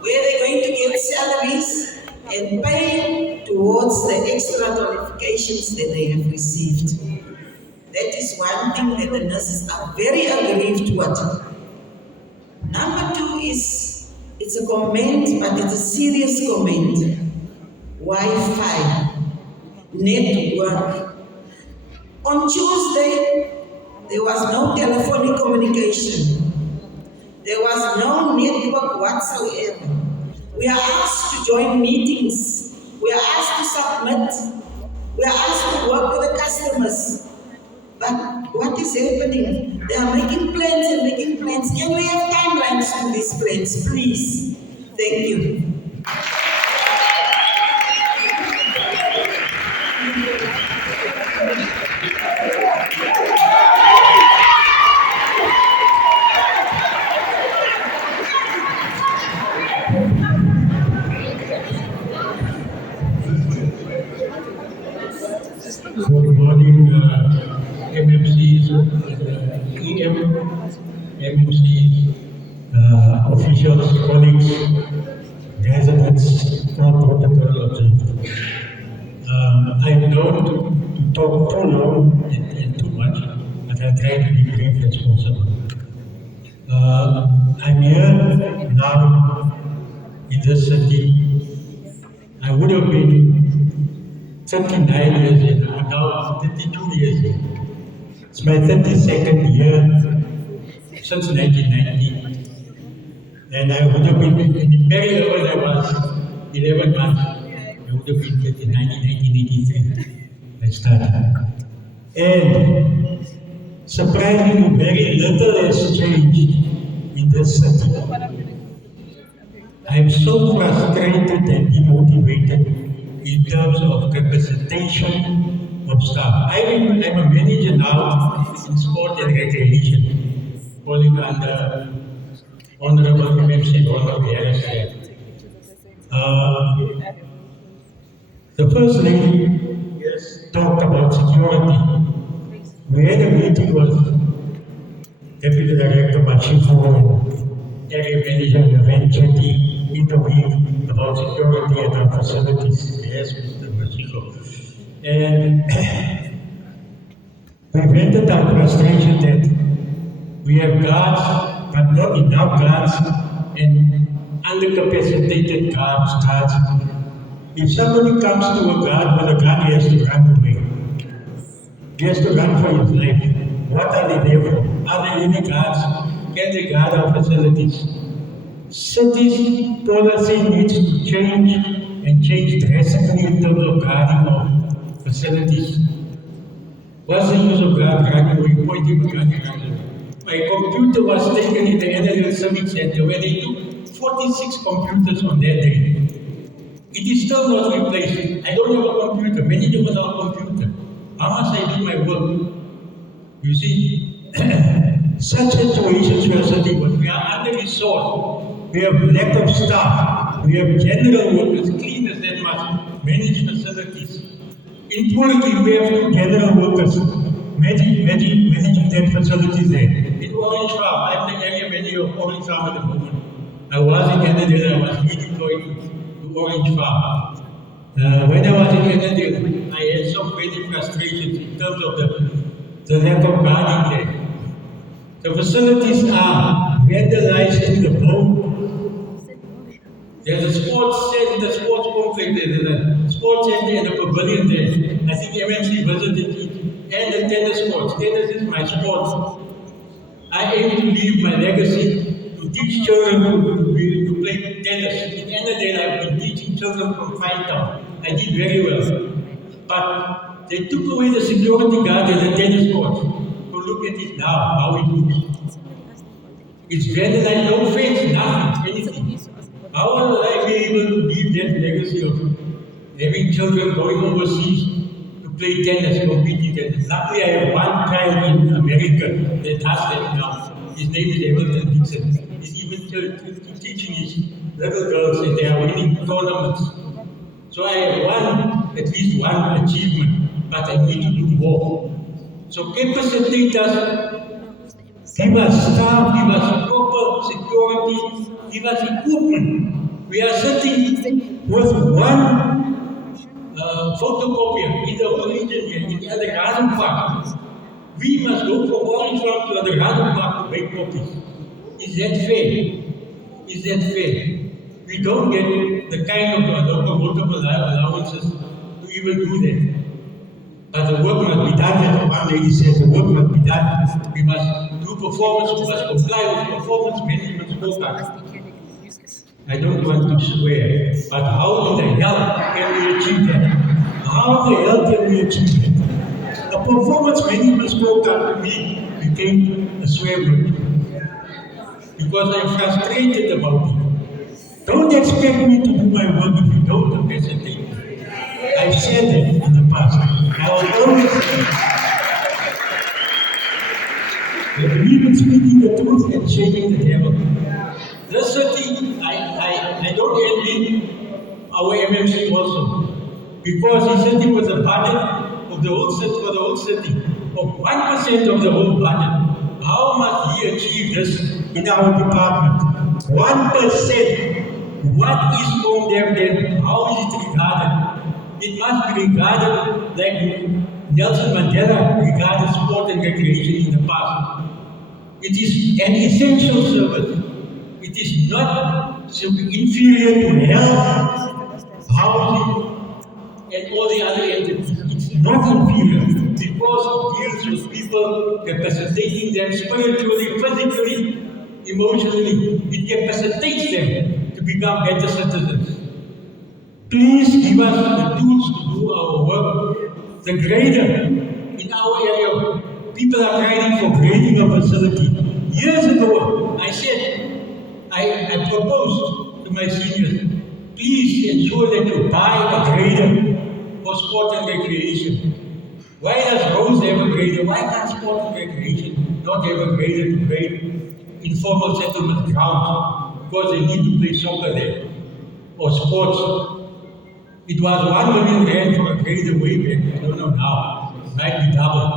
where they're going to get salaries and pay towards the extra qualifications that they have received. That is one thing that the nurses are very aggrieved with. Number two is, it's a comment, but it's a serious comment. Wi-Fi, network. On Tuesday, there was no telephonic communication. There was no network whatsoever. We are asked to join meetings. We are asked to submit. We are asked to work with the customers. But what is happening? They are making plans and making plans. Can we have timelines to these plans, please? Thank you. Good morning, MMCs, EM, MMCs, officials, colleagues, residents, all protocol observed. I don't talk too long and too much, but I'll try to be brief as possible. I'm here now in this city, I would have been 39 years in. I'm now 32 years in. It's my 32nd year since 1990. And I would have been in very when I was 11 months. I would have been 39 in 1983. I started. And surprisingly, very little has changed in this city. I'm so frustrated and demotivated in terms of capacitation of staff. I'm a manager now in sport and recreation, falling under Honorable MMC, Honorable Harris. The First Lady talked about security. We had a meeting with Deputy Director Mpho and area manager and eventually interviewed about security at our facilities. Yes, Mr. Mpho. And we vented our frustration that we have guards, but not enough guards, and undercapacitated guards. If somebody comes to a guard with a gun, he has to run away. He has to run for his life. What are they there for? Are there any guards? Can they guard our facilities? City's policy needs to change and change drastically in terms of guarding of facilities. What's the use of guard running away, pointing a gun around? My computer was taken in the Lenasia Civic Centre where they took 46 computers on that day. It is still not replaced. I don't have a computer. Many do without a computer. How must I do my work? You see, such situations we are sitting with. We are under-resourced. We have lack of staff. We have general workers, cleaners that must manage facilities. In Turkey, we have two general workers managing that facilities there. In Orange Farm, I'm the area manager of Orange Farm at the moment. I was in Canada, I was redeployed to Orange Farm. When I was in Canada, I had some very frustrations in terms of the lack of guarding there. The facilities are vandalized to the bone. There's a sports center, sports complex, there's a sports center and a pavilion there. I think MMC visited it. And the tennis courts. Tennis is my sport. I aim to leave my legacy to teach children to play tennis. In Canada, I've been teaching children from Pinetown. I did very well. But they took away the security guard at the tennis court. So look at it now, how it looks. It's vandalized, no fence, nothing, anything. How will I be able to leave that legacy of having children going overseas to play tennis, competing tennis? Luckily, I have one child in America that does that now. His name is Everton Dixon. He's even teaching his little girls and they are winning tournaments. So I have at least one achievement, but I need to do more. So capacity does give us staff, give us proper security, give us equipment. We are sitting with one photocopier in the whole region here, in the other garden park. We must go from Orange Farm to the garden park to make copies. Is that fair? Is that fair? We don't get the kind of locomotive allowances to even do that. But the work must be done, as one lady said, the work must be done. We must do performance, we must comply with performance management scorecard. I don't want to swear, but how in the hell can we achieve that? How the hell can we achieve that? A performance management scorecard to me became a swear word. Because I'm frustrated about it. Don't expect me to do my work if you don't capacitate me. I've said that in the past. I will always say that we've been speaking the truth and shaming the devil. This city, I don't envy our MMC also. Because he's sitting with a budget of the whole city, for the whole city, of 1% of the whole budget. How must he achieve this in our department? 1%. What is on there then? How is it regarded? It must be regarded like Nelson Mandela regarded sport and recreation in the past. It is an essential service. It is not inferior to health, housing, and all the other entities. It's not inferior because it deals with people, capacitating them spiritually, physically, emotionally. It capacitates them to become better citizens. Please give us the tools to do our work. The grader in our area, people are crying for grading a facility. Years ago, I said, I proposed to my seniors, please ensure that you buy a grader for sport and recreation. Why does Rose have a grader? Why can't sport and recreation not have a grader to grade informal settlement grounds? Because they need to play soccer there or sports. It was 1 million rand for a grader way back. I don't know now. It might be double.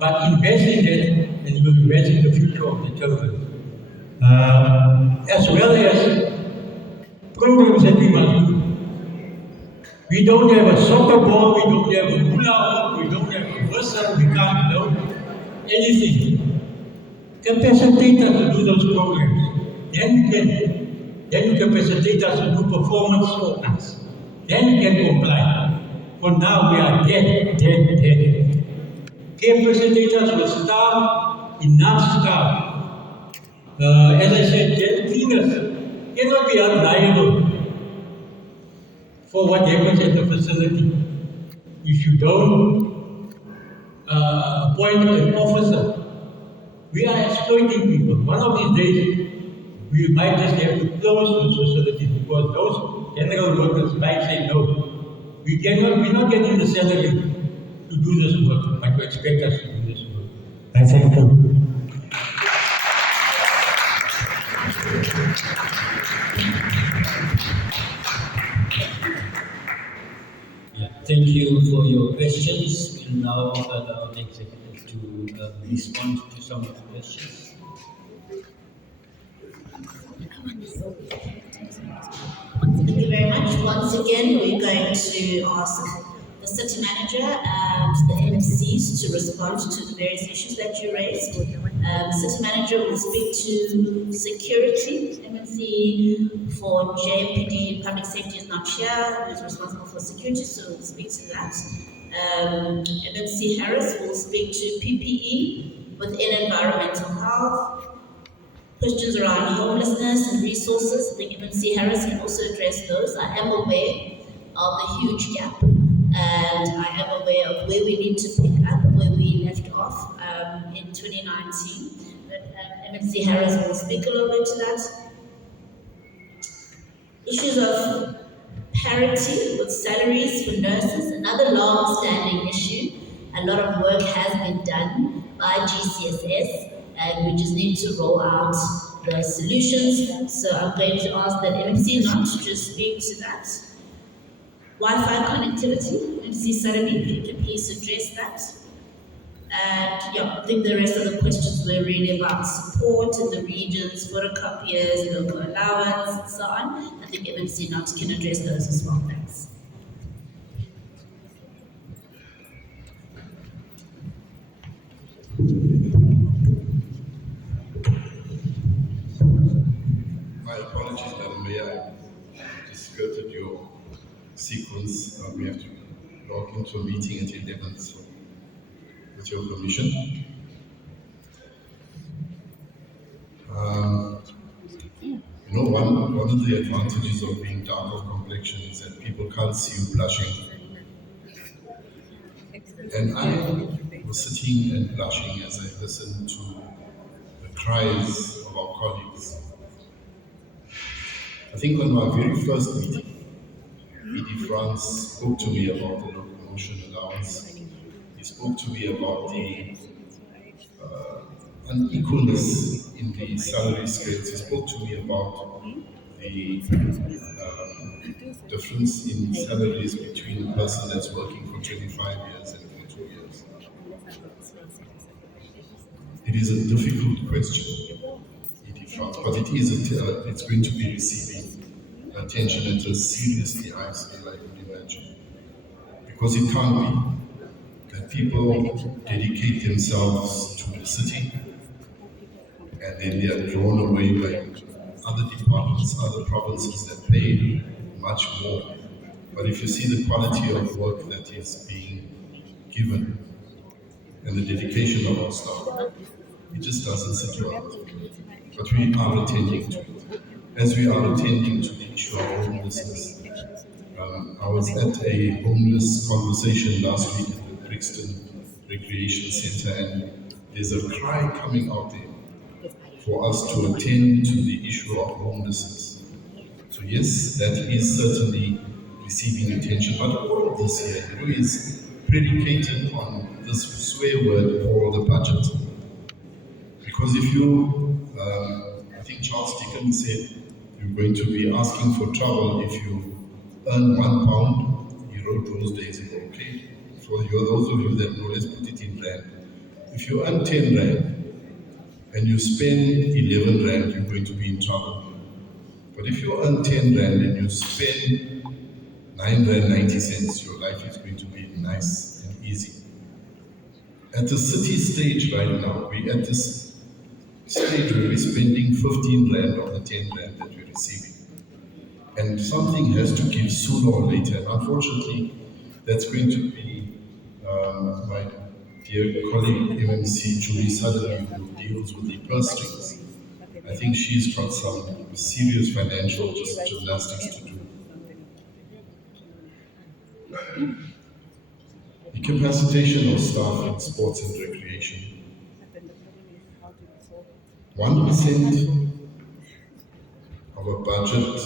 But invest in that and you will invest in the future of the children. As well as programs that we must do. We don't have a soccer ball, we don't have a hula hoop, we don't have a whistle, we can't know anything. Capacitate us to do those programs. Then you capacitate us to do performance focus. Then we can comply. For now, we are dead. Capacitate with staff, enough staff. As I said, cleaners cannot be held liable for what happens at the facility. If you don't appoint an officer, we are exploiting people. One of these days, we might just have to close those facilities because those general workers might say no. We're not getting the salary to do this work, but you expect us to do this work. I thank you. Thank you for your questions. We'll now allow the executive to respond to some of the questions. Thank you very much. Once again, we're going to ask the city manager and the MMCs to respond to the various issues that you raised. City manager will speak to security. MMC for JMPD Public Safety is not here, who is responsible for security, so we'll speak to that. MMC Harris will speak to PPE within environmental health. Questions around homelessness and resources, I think MMC Harris can also address those. I am aware of the huge gap, and I am aware of where we need to pick up, where we left off in 2019. But MMC Harris will speak a little bit to that. Issues of parity with salaries for nurses, another long-standing issue. A lot of work has been done by GCSS, and we just need to roll out the solutions. So I'm going to ask that MMC not to just speak to that. Wi-Fi connectivity, MMC Sarami, if you can please address that. And yeah, I think the rest of the questions were really about support in the regions, photocopiers, local allowance, and so on. I think MMC not can address those as well. Thanks. My apologies, Madam Mayor. I just skirted your sequence. We have to log into a meeting at 11, so with your permission. One of the advantages of being dark of complexion is that people can't see you blushing. And I was sitting and blushing as I listened to the cries of our colleagues. I think on my very first meeting, BD France spoke to me about the locomotion allowance. He spoke to me about the unequalness in the salary scales. He spoke to me about the difference in salaries between a person that's working for 25 years and for 2 years. It is a difficult question, but it's going to be receiving attention at a seriously high scale, I would imagine. Because it can't be that people dedicate themselves to the city and then they are drawn away by other departments, other provinces that pay much more. But if you see the quality of work that is being given and the dedication of our staff, it just doesn't sit well. But we are attending to it. As we are attending to the issue of homelessness, I was at a homeless conversation last week at the Brixton Recreation Centre, and there's a cry coming out there for us to attend to the issue of homelessness. So yes, that is certainly receiving attention, but all of this here is predicated on this swear word for the budget. Because if you, I think Charles Dickens said, you're going to be asking for trouble if you earn £1. He wrote those days ago, okay? For those of you that know, let's put it in rand. If you earn 10 rand and you spend 11 rand, you're going to be in trouble. But if you earn 10 rand and you spend 9 rand 90 cents, your life is going to be nice and easy. At the city stage right now, we're at this stage where we're spending 15 rand on the 10 rand that we're receiving. And something has to give sooner or later. And unfortunately, that's going to be my dear colleague, MMC Julie Sutherland, who deals with the purse strings. I think she's got some serious financial gymnastics to do. The capacitation of staff in sports and recreation. 1% of a budget,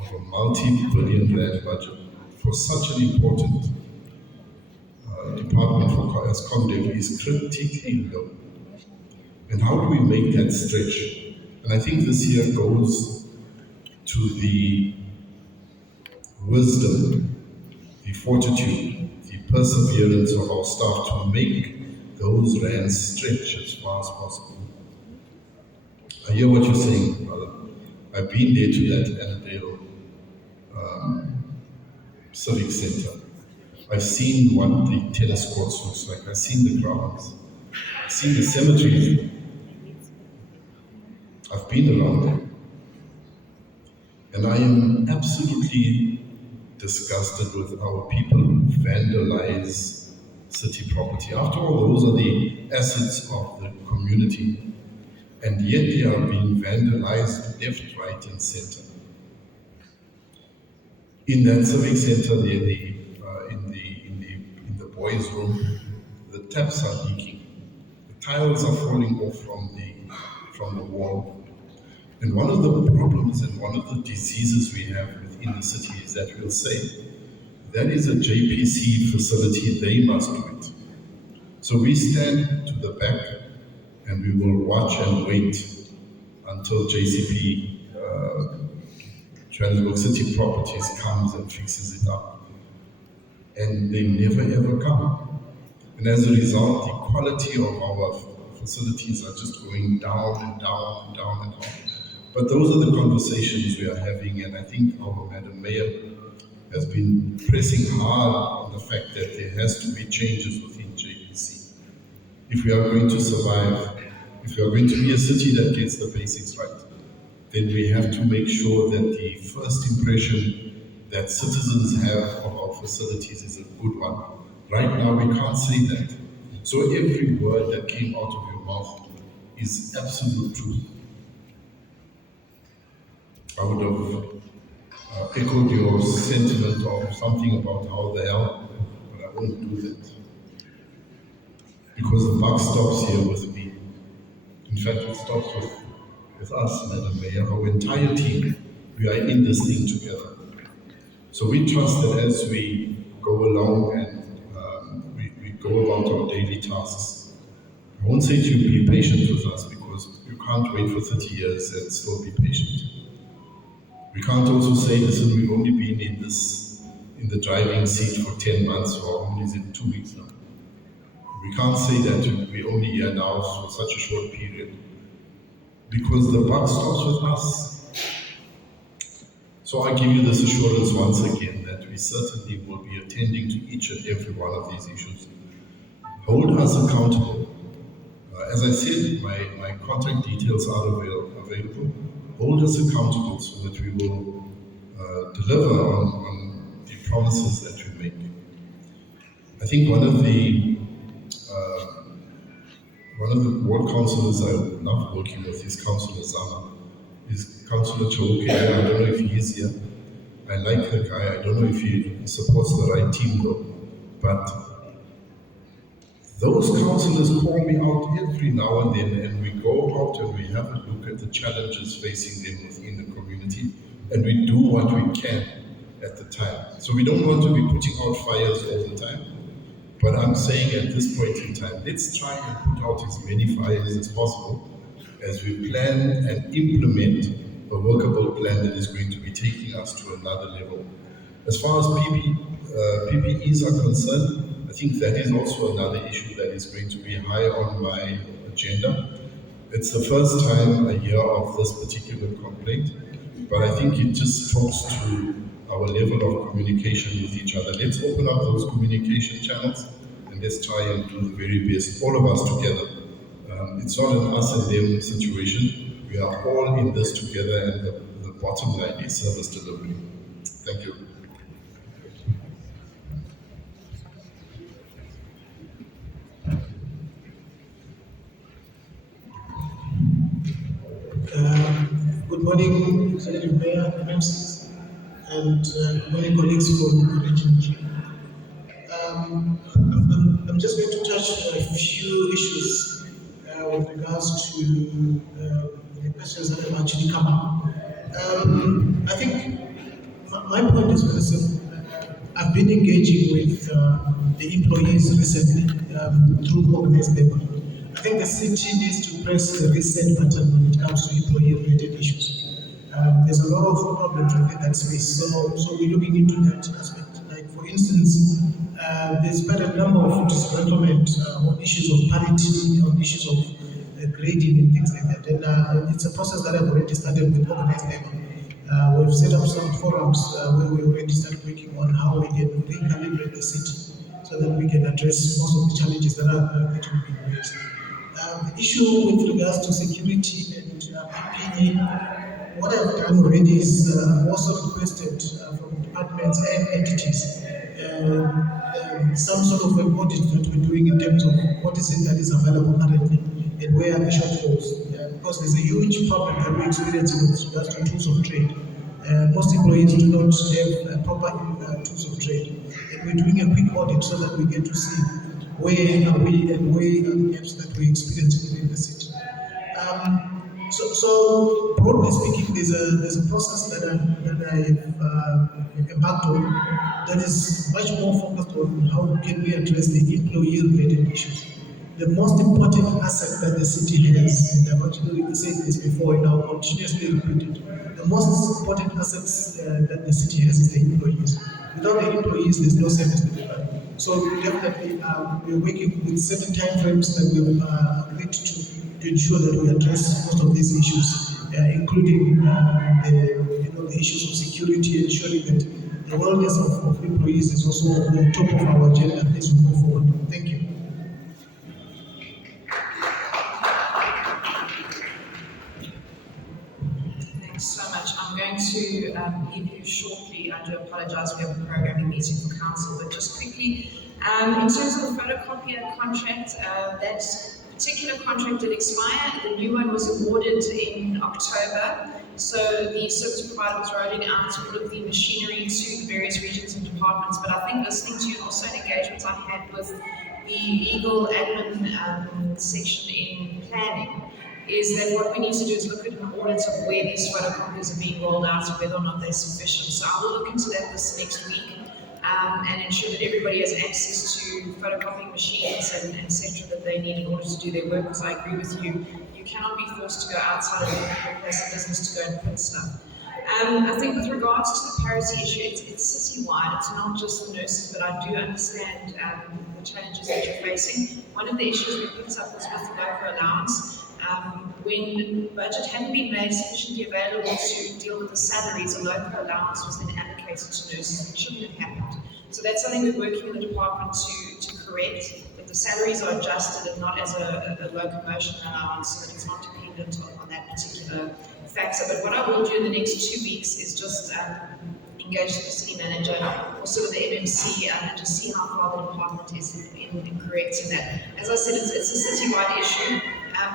of a multi-billion rand budget, for such an important department as ComDev is critically low. And how do we make that stretch? And I think this year goes to the wisdom, the fortitude, the perseverance of our staff to make those rands stretch as far as possible. I hear what you're saying, brother. I've been there to that Annandale Civic Centre. I've seen what the tennis courts looks like. I've seen the grounds. I've seen the cemeteries. I've been around there. And I am absolutely disgusted with our people who vandalize city property. After all, those are the assets of the community. And yet they are being vandalized left, right, and center. In that civic center there, in the boys' room, the taps are leaking. The tiles are falling off from the wall. And one of the problems and one of the diseases we have within the city is that we'll say, that is a JPC facility, they must do it. So we stand to the back and we will watch and wait until JCP, Johannesburg City Properties, comes and fixes it up. And they never ever come. And as a result, the quality of our facilities are just going down and down and down and down. But those are the conversations we are having, and I think our Madam Mayor has been pressing hard on the fact that there has to be changes within JPC. If we are going to survive, if we are going to be a city that gets the basics right, then we have to make sure that the first impression that citizens have of our facilities is a good one. Right now, we can't say that. So every word that came out of your mouth is absolute truth. I would have echoed your sentiment of something about how the hell, but I won't do that. Because the buck stops here with me. In fact, it stops with us, Madam Mayor, our entire team. We are in this thing together. So we trust that as we go along and we go about our daily tasks, I won't say to you, be patient with us, because you can't wait for 30 years and still be patient. We can't also say, listen, we've only been in the driving seat for 10 months, or only is it 2 weeks now. We can't say that we're only here now for such a short period, because the buck stops with us. So I give you this assurance once again that we certainly will be attending to each and every one of these issues. Hold us accountable. As I said, my contact details are available. hold us accountable so that we will deliver on the promises that we make. I think one of the ward councillors I love working with is Councillor Zama. Is Councillor Choke. I don't know if he is here. I like the guy. I don't know if he supports the right team though. But those councillors call me out every now and then, and we go out and we have a look at the challenges facing them within the community, and we do what we can at the time. So we don't want to be putting out fires all the time, but I'm saying at this point in time, let's try and put out as many fires as possible as we plan and implement a workable plan that is going to be taking us to another level. As far as PPEs are concerned, I think that is also another issue that is going to be high on my agenda. It's the first time I hear of this particular complaint, but I think it just talks to our level of communication with each other. Let's open up those communication channels and let's try and do the very best, all of us together. It's not an us and them situation. We are all in this together, and the bottom line is service delivery. Thank you. Good morning, Executive Mayor, MMCs, and good morning, colleagues from Region G. I'm just going to touch a few issues with regards to the questions that have actually come up. I think my point is very simple. I've been engaging with the employees recently through organized labor. I think the city needs to press the reset button when it comes to employee-related issues. There's a lot of problems within that space, so we're looking into that aspect. Like, for instance, there's quite a number of disgruntlement on issues of parity, on issues of grading and things like that. And it's a process that I've already started with organized labor. We've set up some forums where we already started working on how we can recalibrate the city so that we can address most of the challenges that are going to be raised. The issue with regards to security and PPE, what I've done already is also requested from departments and entities some sort of an audit that we're doing in terms of what is it that is available currently and where are the shortfalls. Because there's a huge problem that we're experiencing with regards to tools of trade. Most employees do not have proper tools of trade. And we're doing a quick audit so that we get to see where are we and where are the gaps that we're experiencing within the city. So broadly speaking, there's a process that I have embarked on that is much more focused on how can we address the employee-related issues. The most important asset that the city has, and I've actually said this before and I'll continuously repeat it, the most important assets that the city has is the employees. Without the employees, there's no service delivery. So definitely, we're working with certain timeframes that we've agreed to ensure that we address most of these issues, including the issues of security, ensuring that the wellness of employees is also on the top of our agenda as we move forward. Thank you. Thanks so much. I'm going to leave you shortly. I do apologize, we have a programming meeting for council, but just quickly, in terms of the photocopier contract, that particular contract did expire. The new one was awarded in October. So the service provider was rolling out all of the machinery to the various regions and departments. But I think listening to you and also an engagement I had with the legal admin section in planning, is that what we need to do is look at an audit of where these photocopiers are being rolled out and whether or not they're sufficient. So I will look into that this next week and ensure that everybody has access to photocopying machines and etc. that they need in order to do their work, because I agree with you, you cannot be forced to go outside of your place of business to go and print stuff. I think with regards to the parity issue, it's city-wide, it's not just the nurses, but I do understand the challenges that you're facing. One of the issues we picked up was with the local allowance. When budget hadn't been made sufficiently available to deal with the salaries, a local allowance was then allocated to nurses. It shouldn't have happened. So that's something we're working in the department to correct, that the salaries are adjusted and not as a locomotion allowance, so that it's not dependent on that particular factor. But what I will do in the next 2 weeks is just engage the city manager, also with the MMC, and just see how far the department is in correcting that. As I said, it's a citywide issue,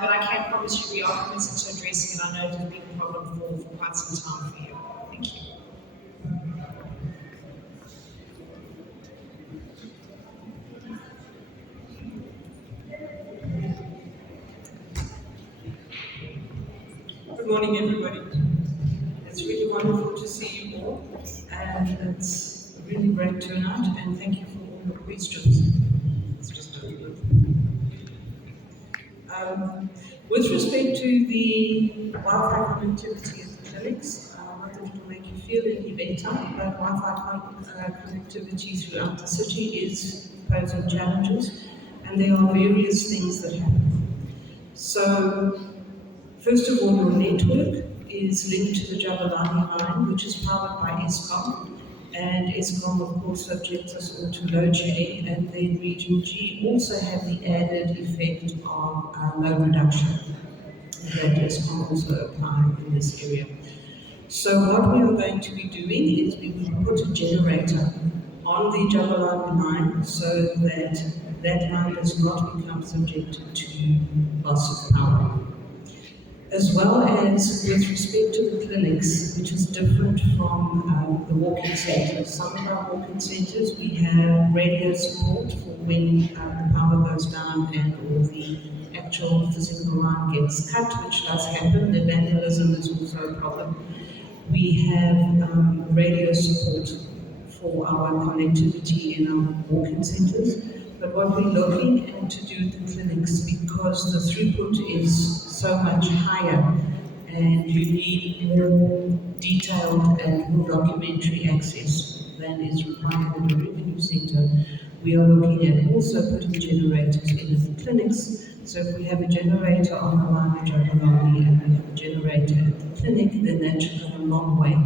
but I can promise you we are committed to addressing it. I know it has been a problem for quite some time for you. Thank you. Good morning, everybody. It's really wonderful to see you all, and it's a really great turnout, and thank you for all your questions. It's just a little bit. With respect to the Wi-Fi connectivity at the clinics, not that it will make you feel any better, but Wi-Fi connectivity throughout the city is posing challenges, and there are various things that happen. So, first of all, your network is linked to the Jabalani line, which is powered by Eskom, and Eskom, of course, subjects us all to load shedding, and then Region G also have the added effect of load reduction that Eskom also apply in this area. So what we are going to be doing is we will put a generator on the Jabalani line so that that line does not become subjected to loss of power. As well as with respect to the clinics, which is different from the walk-in centres. Some of our walk-in centres, we have radio support for when the power goes down and or the actual physical line gets cut, which does happen. The vandalism is also a problem. We have radio support for our connectivity in our walk-in centres. But what we're looking at to do in the clinics, because the throughput is so much higher and you need more detailed and more documentary access than is required in the revenue centre, we are looking at also putting generators in the clinics. So if we have a generator on the line at Jabalani and we have a generator at the clinic, then that should go a long way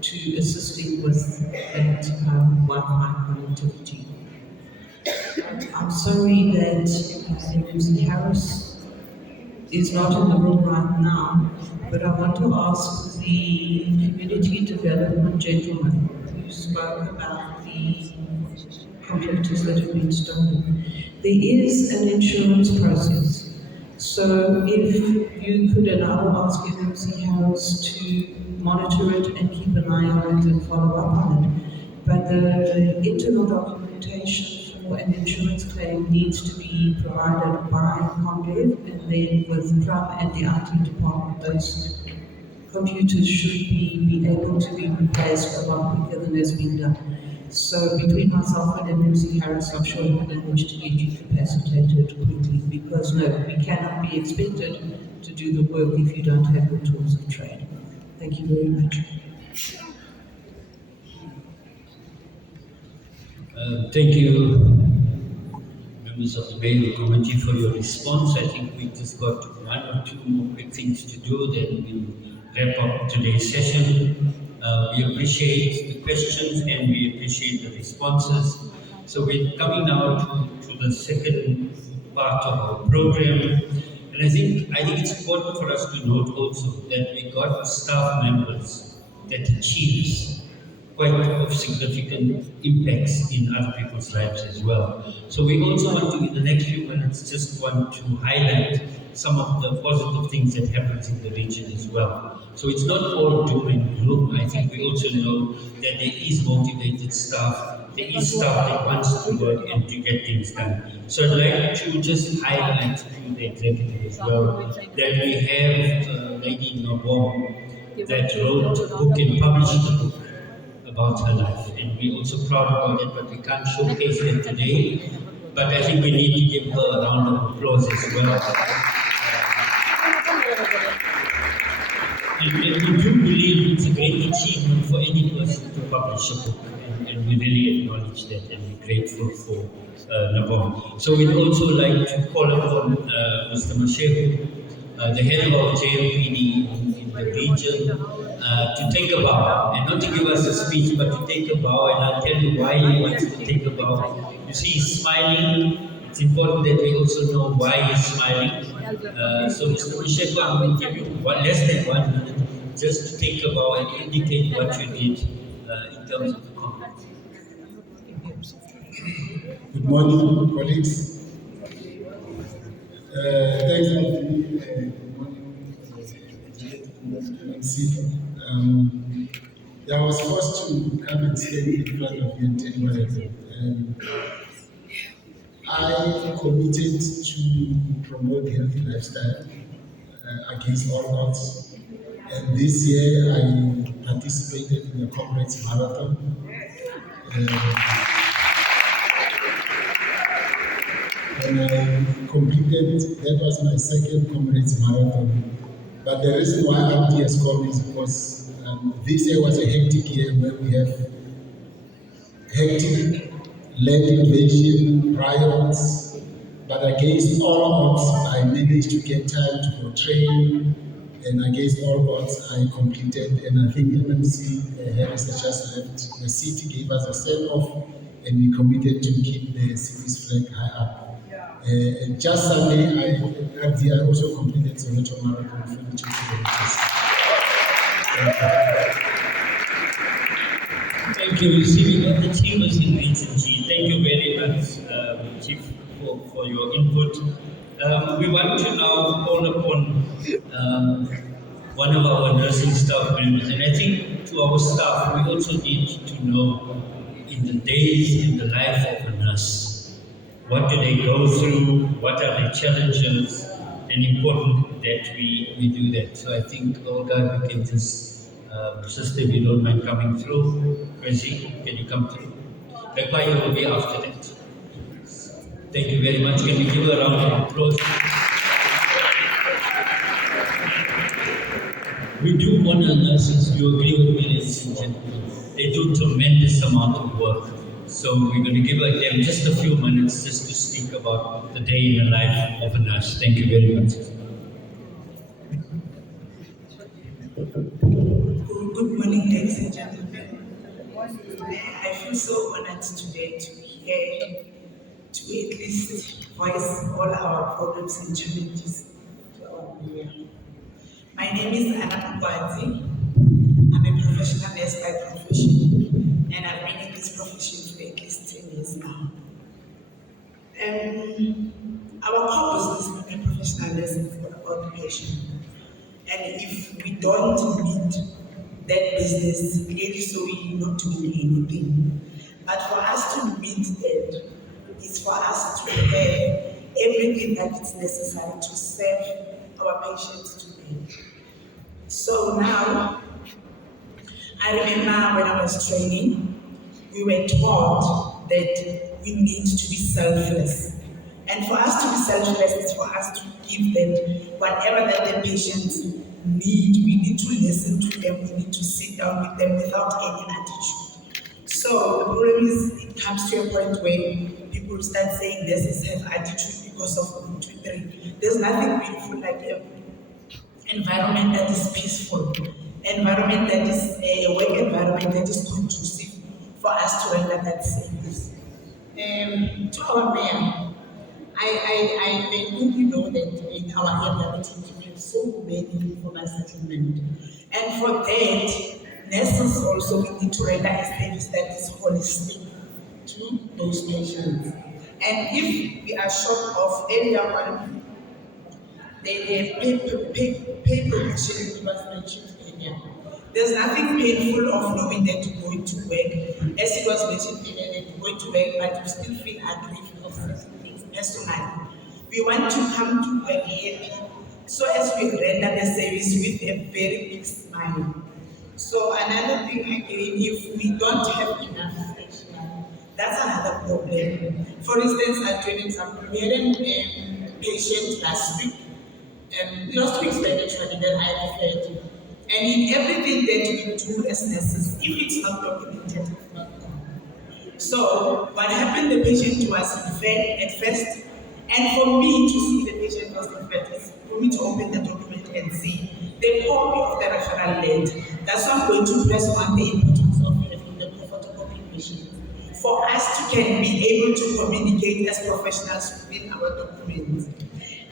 to assisting with that Wi-Fi connectivity. I'm sorry that Mpho Harris is not in the room right now, but I want to ask the community development gentleman who spoke about the computers that have been stolen. There is an insurance process. So if you could, and I will ask Mpho Harris to monitor it and keep an eye on it and follow up on it. But the internal documentation an insurance claim needs to be provided by Comdev, and then with PRUM and the IT department, those computers should be able to be replaced a lot quicker than has been done. So between myself and Mpho Harris, I'm sure we'll manage to get you capacitated quickly, because no, we cannot be expected to do the work if you don't have the tools of trade. Thank you very much. Thank you, members of the Mayoral Committee, for your response. I think we just got one or two more quick things to do, then we'll wrap up today's session. We appreciate the questions and we appreciate the responses. So we're coming now to the second part of our program. And I think it's important for us to note also that we got staff members that achieves quite of significant impacts in other people's lives as well. So we also want to, in the next few minutes, just want to highlight some of the positive things that happens in the region as well. So it's not all doom and gloom. I think we also know that there is motivated staff, there is staff that wants to work and to get things done. So I'd like to just highlight to the executive as well that we have Lady Mpho that wrote a book and published a book about her life, and we're also proud about it, but we can't showcase that today. But I think we need to give her a round of applause as well. And we do believe it's a great achievement for any person to publish a book, and we really acknowledge that, and we're grateful for Mpho. So we'd also like to call upon Mr. Mashehu, the head of JMPD in the region, to take a bow, and not to give us a speech, but to take a bow, and I'll tell you why he wants to take a bow. You see, he's smiling. It's important that we also know why he's smiling. So Mr. Mashehu, I'm going to give you less than 1 minute just take a bow and indicate what you did in terms of the comment. Good morning, colleagues. Thanks for the I was forced to come and stand in front of you and tell you what happened. I committed to promote healthy lifestyle against all odds. And this year I participated in the Comrades Marathon. When I completed, that was my second Comrades Marathon. But the reason why RT has called me is because this year was a hectic year where we have hectic land invasion, riots, but against all odds, I managed to get time to go train, and against all odds, I completed, and I think MMC Harris has just left. The city gave us a send-off, and we committed to keep the city's flag high up. Just Sunday, I also completed Soweto Marathon 42 kilometers. Thank you, Civic. The team is in Region G. Thank you very much, Chief, for your input. We want to now call upon one of our nursing staff members, and I think to our staff, we also need to know in the days in the life of a nurse. What do they go through? What are the challenges? And important that we do that. So I think, Olga, we can just, sister, if you don't mind coming through. Chrissy, can you come through? The choir will be after that. Thank you very much. Can you give a round of applause? We do honor nurses. You agree with me, ladies and gentlemen? They do tremendous amount of work. So we're going to give them just a few minutes just to speak about the day in the life of a nurse. Thank you very much. Good morning, ladies and gentlemen. I feel so honored today to be here to at least voice all our problems and challenges to our area. My name is Anna Mkwazi. I'm a professional nurse by profession, and I've been in this profession for at least 10 years now. Our core business as a professional nurse is about the patient. And if we don't meet that business, clearly so we're not doing anything. But for us to meet that, it's for us to have everything that is necessary to serve our patients today. So now, I remember when I was training, we were taught that we need to be selfless. And for us to be selfless is for us to give them whatever that the patients need. We need to listen to them. We need to sit down with them without any attitude. So the problem is, it comes to a point where people start saying this is have attitude because of 1, 2, 3. There's nothing beautiful like an environment that is peaceful, environment that is a work environment that is conducive for us to render that service. To our mayor, I think you know that in our area we have so many informal settlement. And for that, nurses also we need to render a service that is holistic to those patients. And if we are short of earlier on, the paper machine was mentioned earlier. There's nothing painful of knowing that you're going to work. As it was mentioned earlier, that you're going to work, but you still feel aggrieved of certain things personally. We want to come to work happy, so as we render the service with a very big smile. So another thing again, if we don't have enough stationery, that's another problem. For instance, I'll give an example. We had a patient last week's actually that I referred to. And in everything that we do as nurses, if it's not documented, it's not done. So what happened, the patient was referred at first, and for me to see the patient was referred is for me to open the document and see the copy of the referral letter. That's why I'm going to press on the importance of having the photocopy machine for us to can be able to communicate as professionals within our documents.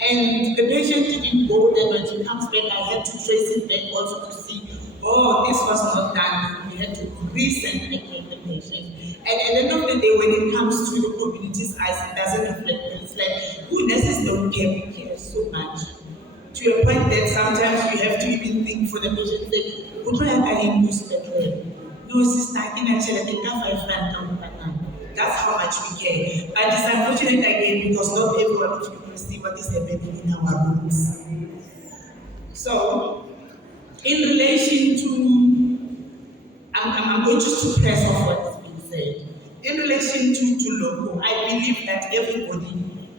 And the patient didn't go there, when he comes back, I had to trace it back also to see oh, this was not done, we had to resend again the patient. And at the end of the day, when it comes to the community's eyes, it doesn't reflect well. It's like, who nurses don't care so much. To a point that sometimes you have to even think for the patient, say, no, sister, I can actually think of 5 rand. That's how much we care. But it's unfortunate again because not everyone of you will see what is happening in our rooms. So, in relation to, I'm going just to press off what has been said. In relation to local, I believe that everybody,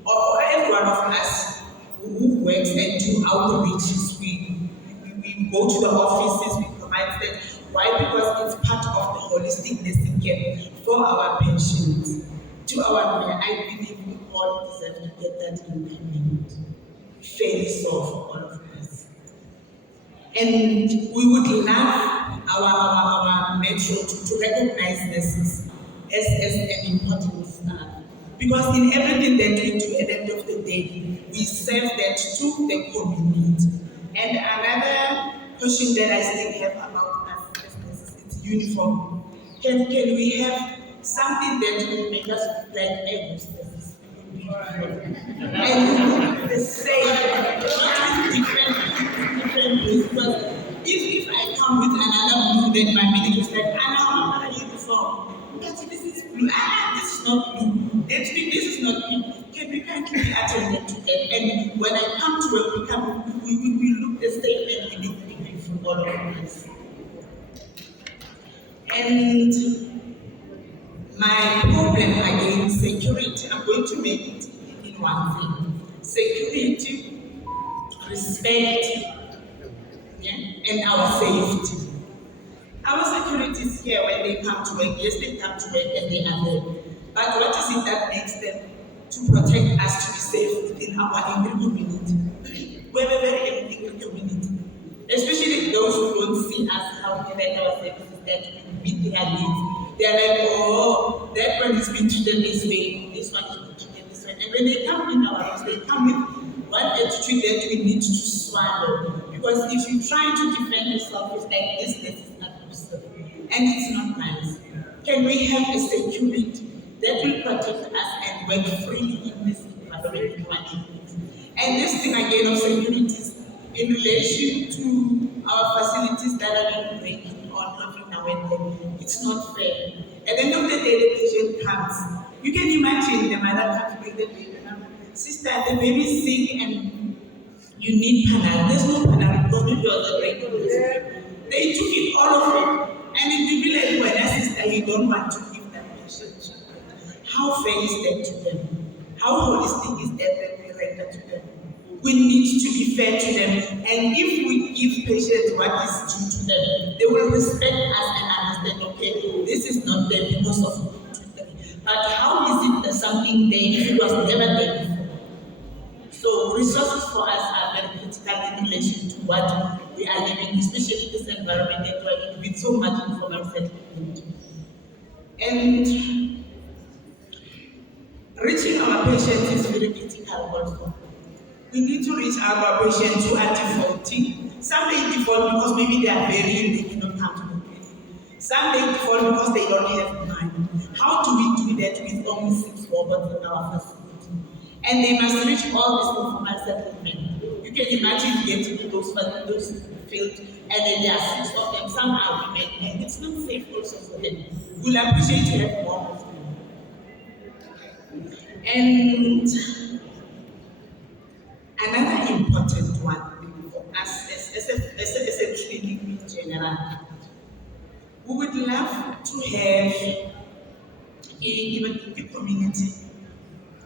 or every one of us who works and do outreaches, we go to the offices, we provide that. Why? Because it's part of the holistic nursing care for our patients. To our care, I believe we all deserve to get that implement fairly so for all of us. And we would love our metro to recognize nurses as an important staff. Because in everything that we do at the end of the day, we serve that to the community. And another question that I still have about us as nurses is uniform. Can we have something that will make us look like nurses? And the same, not different ways. But if I come with another blue, then my medical is like, Anna, what are you uniform? This is blue. This is not blue. Next week, this is not blue. Can we kindly be attended to that? And when I come to work, we look the same and we look different from all of us. And my problem again, security, I'm going to make it in one thing. Security, respect, and our safety. Our security is here when they come to work. Yes, they come to work and they are there. But what is it that makes them to protect us to be safe within our angry community? We're a very angry community. Especially those who don't see us how we make our services that we meet their needs. They're like, oh, that one is being treated this way, this one is being treated this way. And when they come in our house, they come with one attitude that we need to swallow. Because if you try to defend yourself, it's like this is abusive. And it's not nice. Can we have a security that will protect us and work freely in this environment? And this thing again of security is in relation to our facilities that are being breaking on every now and then. It's not fair. At the end of the day, the patient comes. You can imagine the mother comes with the baby. Sister, the baby is sick and you need panel. There's no panel because maybe you're the right. They took it, all of it. And it will be like, well, that sister, you don't want to give that patient. How fair is that to them? How holistic is that we render to them? We need to be fair to them. And if we give patients what is due to them, they will respect us and understand, okay, this is not there because of but how is it that something there if it was never there before? So resources for us are very critical in relation to what we are living, especially this environment that we are in with so much informal settlement. And reaching our patients is very critical also. We need to reach our patients who are defaulting. Some may default because maybe they are very ill, they cannot come to the clinic. Some may default because they don't have money. How do we do that with only 6 robots in our facility? And they must reach all this informal settlement. You can imagine getting to those fields, and then there are 6 of them, some are women, and it's not safe also for them. We'll appreciate to have more of them. And another important one for us as a clinic in general, we would love to have even in the community,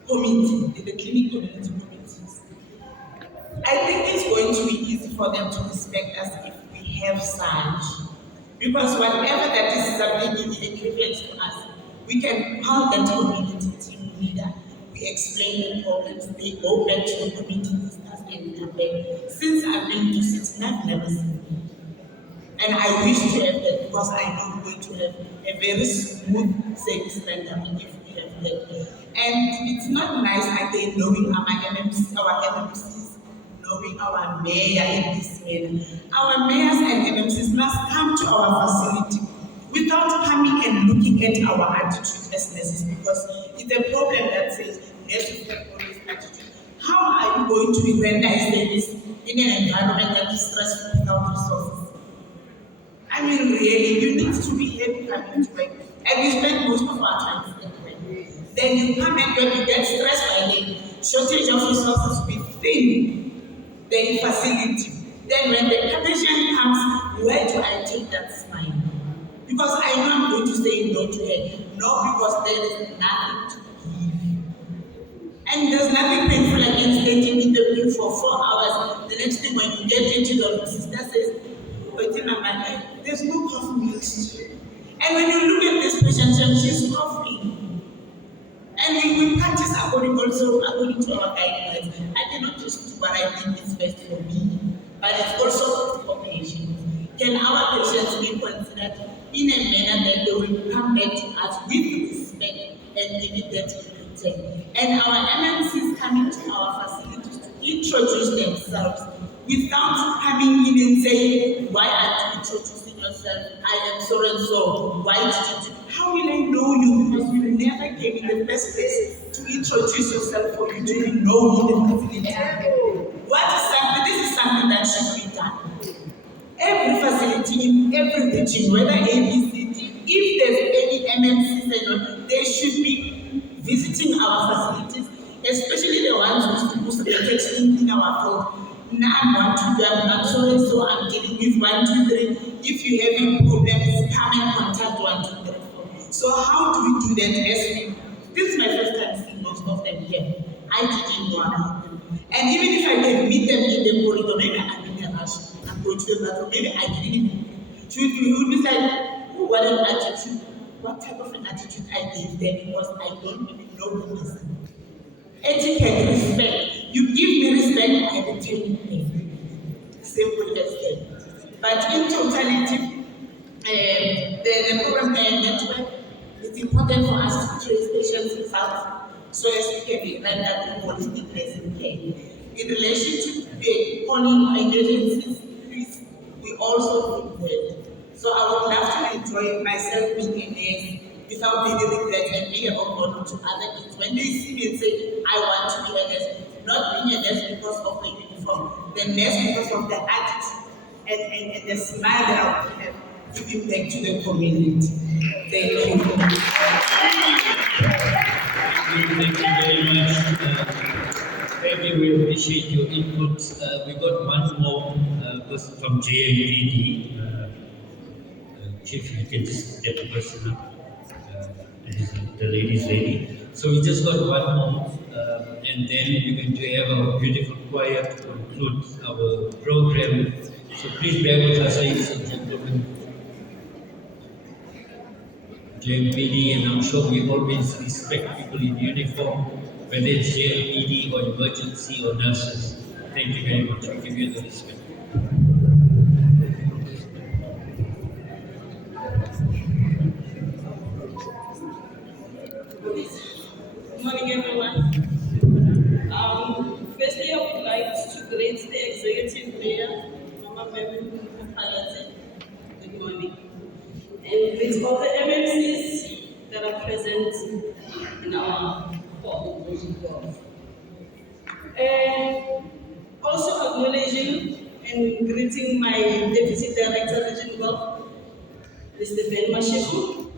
in the clinic community communities. I think it's going to be easy for them to respect us if we have such. Because whatever that is something equivalent to us, we can call that community team leader. We explain the problems, they go back to the community discuss and come back. Since I've been to City, I've never seen it. And I wish to have that because I know we're going to have a very smooth service center if we have that. And it's not nice again knowing our MMCs knowing our mayor in this manner. Our mayors and MMCs must come to our facility without coming and looking at our attitude as nurses, because it's a problem that says nurses have always attitude. How are you going to render a service in an environment that is stressful without resources? I mean, really, you need to be happy coming to work, and we spend most of our time at work. Then you come and when you get stressed by the shortage of resources within the facility. Then when the patient comes, where do I take that smile? Because I know I'm going to say no to her. No, because there is nothing to give. And there's nothing painful against standing in the queue for 4 hours. The next thing when you get into the room, sister says, wait in my mind, there's no coffee mixed. And when you look at this patient, she's coughing. And we practice according to our guidelines. I cannot just do what I think is best for me, but it's also for patients. Can our patients be considered in a manner that they will come back to us with respect and give it that protect? And our MMCs coming to our facilities to introduce themselves without coming in and saying, why are you introducing yourself? I am so and so. Why did you do? How will I know you? Because you never came in the first place to introduce yourself for you to know in the facility. This is something that should be done. Every facility in every region, whether ABCD, if there's any MMCs, they should be visiting our facilities, especially the ones who's supposed to be texting in our phone. Now I'm 1, 2, 3, I'm sorry, so I'm dealing with 1, 2, 3. If you have any problems, come and contact 1, 2, 3, 4. So how do we do that? This is my first time seeing most of them here. I didn't know about them. And even if I can meet them in the corridor, maybe I'm in a rush, I'm going to the bathroom, maybe I didn't even. He would be like, oh, what an attitude. What type of an attitude I gave them, because I don't even know the person. Etiquette, respect. You give me respect, I return it. Simple as that. But in totality, the program network, it's important for us to trace patients results so as we can render the holistic nursing care. In relation to the calling emergencies, we also need that. So I would love to enjoy myself being a nurse without any regret and being able to go to other kids. When they see me and say, I want to be a nurse, not being a nurse because of the uniform, the nurse because of the attitude and the smile that I would have giving back to the community. Thank you. Thank you very much. Maybe we appreciate your input. We got one more person from JMPD. Chief, you can just get the person up. The lady's ready. So we just got one more, and then we're going to have our beautiful choir to conclude our program. So please bear with us, ladies and gentlemen. JMPD, and I'm sure we always respect people in uniform, whether it's JMPD or emergency or nurses. Thank you very much. We give you the respect. Good morning, everyone. Firstly, I would like to greet the executive mayor, Mama Phalatse. Good morning. And greet all the MMCs that are present in our hall. And also acknowledging and greeting my Deputy Director, Region Gulf, Mr. Ben Masheku,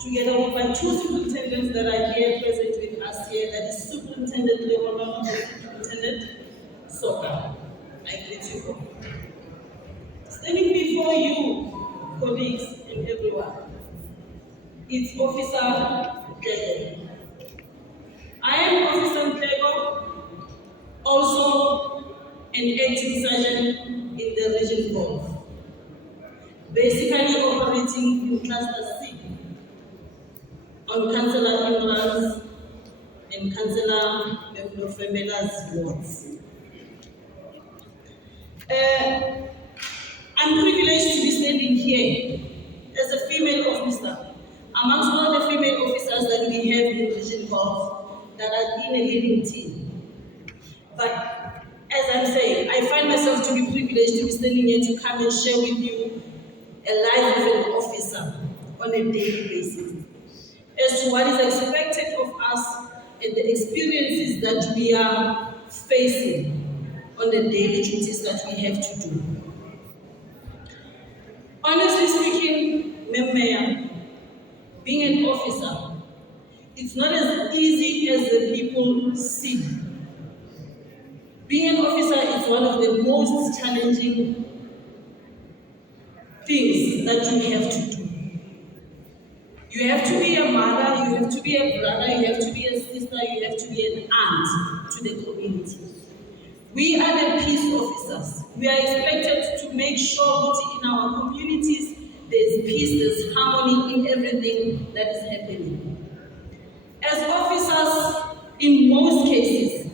together with my 2 superintendents that are here present with us here, that is Superintendent Lenasia and Superintendent Soka. I greet you all. Standing before you, colleagues and everyone, it's Officer Mpho. I am Officer Mpho, also an acting sergeant in the Region Gulf, basically operating in Cluster C on Councillor Imran's and Councillor Mpho wards. I'm privileged to be standing here as a female officer amongst all the female officers that we have in Region Gulf that are in a leading team. But as as I'm saying, I find myself to be privileged to be standing here to come and share with you a life of an officer on a daily basis as to what is expected of us and the experiences that we are facing on the daily duties that we have to do. Honestly speaking, Mayor, being an officer, it's not as easy as the people see. Being an officer is one of the most challenging things that you have to do. You have to be a mother, you have to be a brother, you have to be a sister, you have to be an aunt to the community. We are the peace officers. We are expected to make sure that in our communities there's peace, there's harmony in everything that is happening. As officers, in most cases,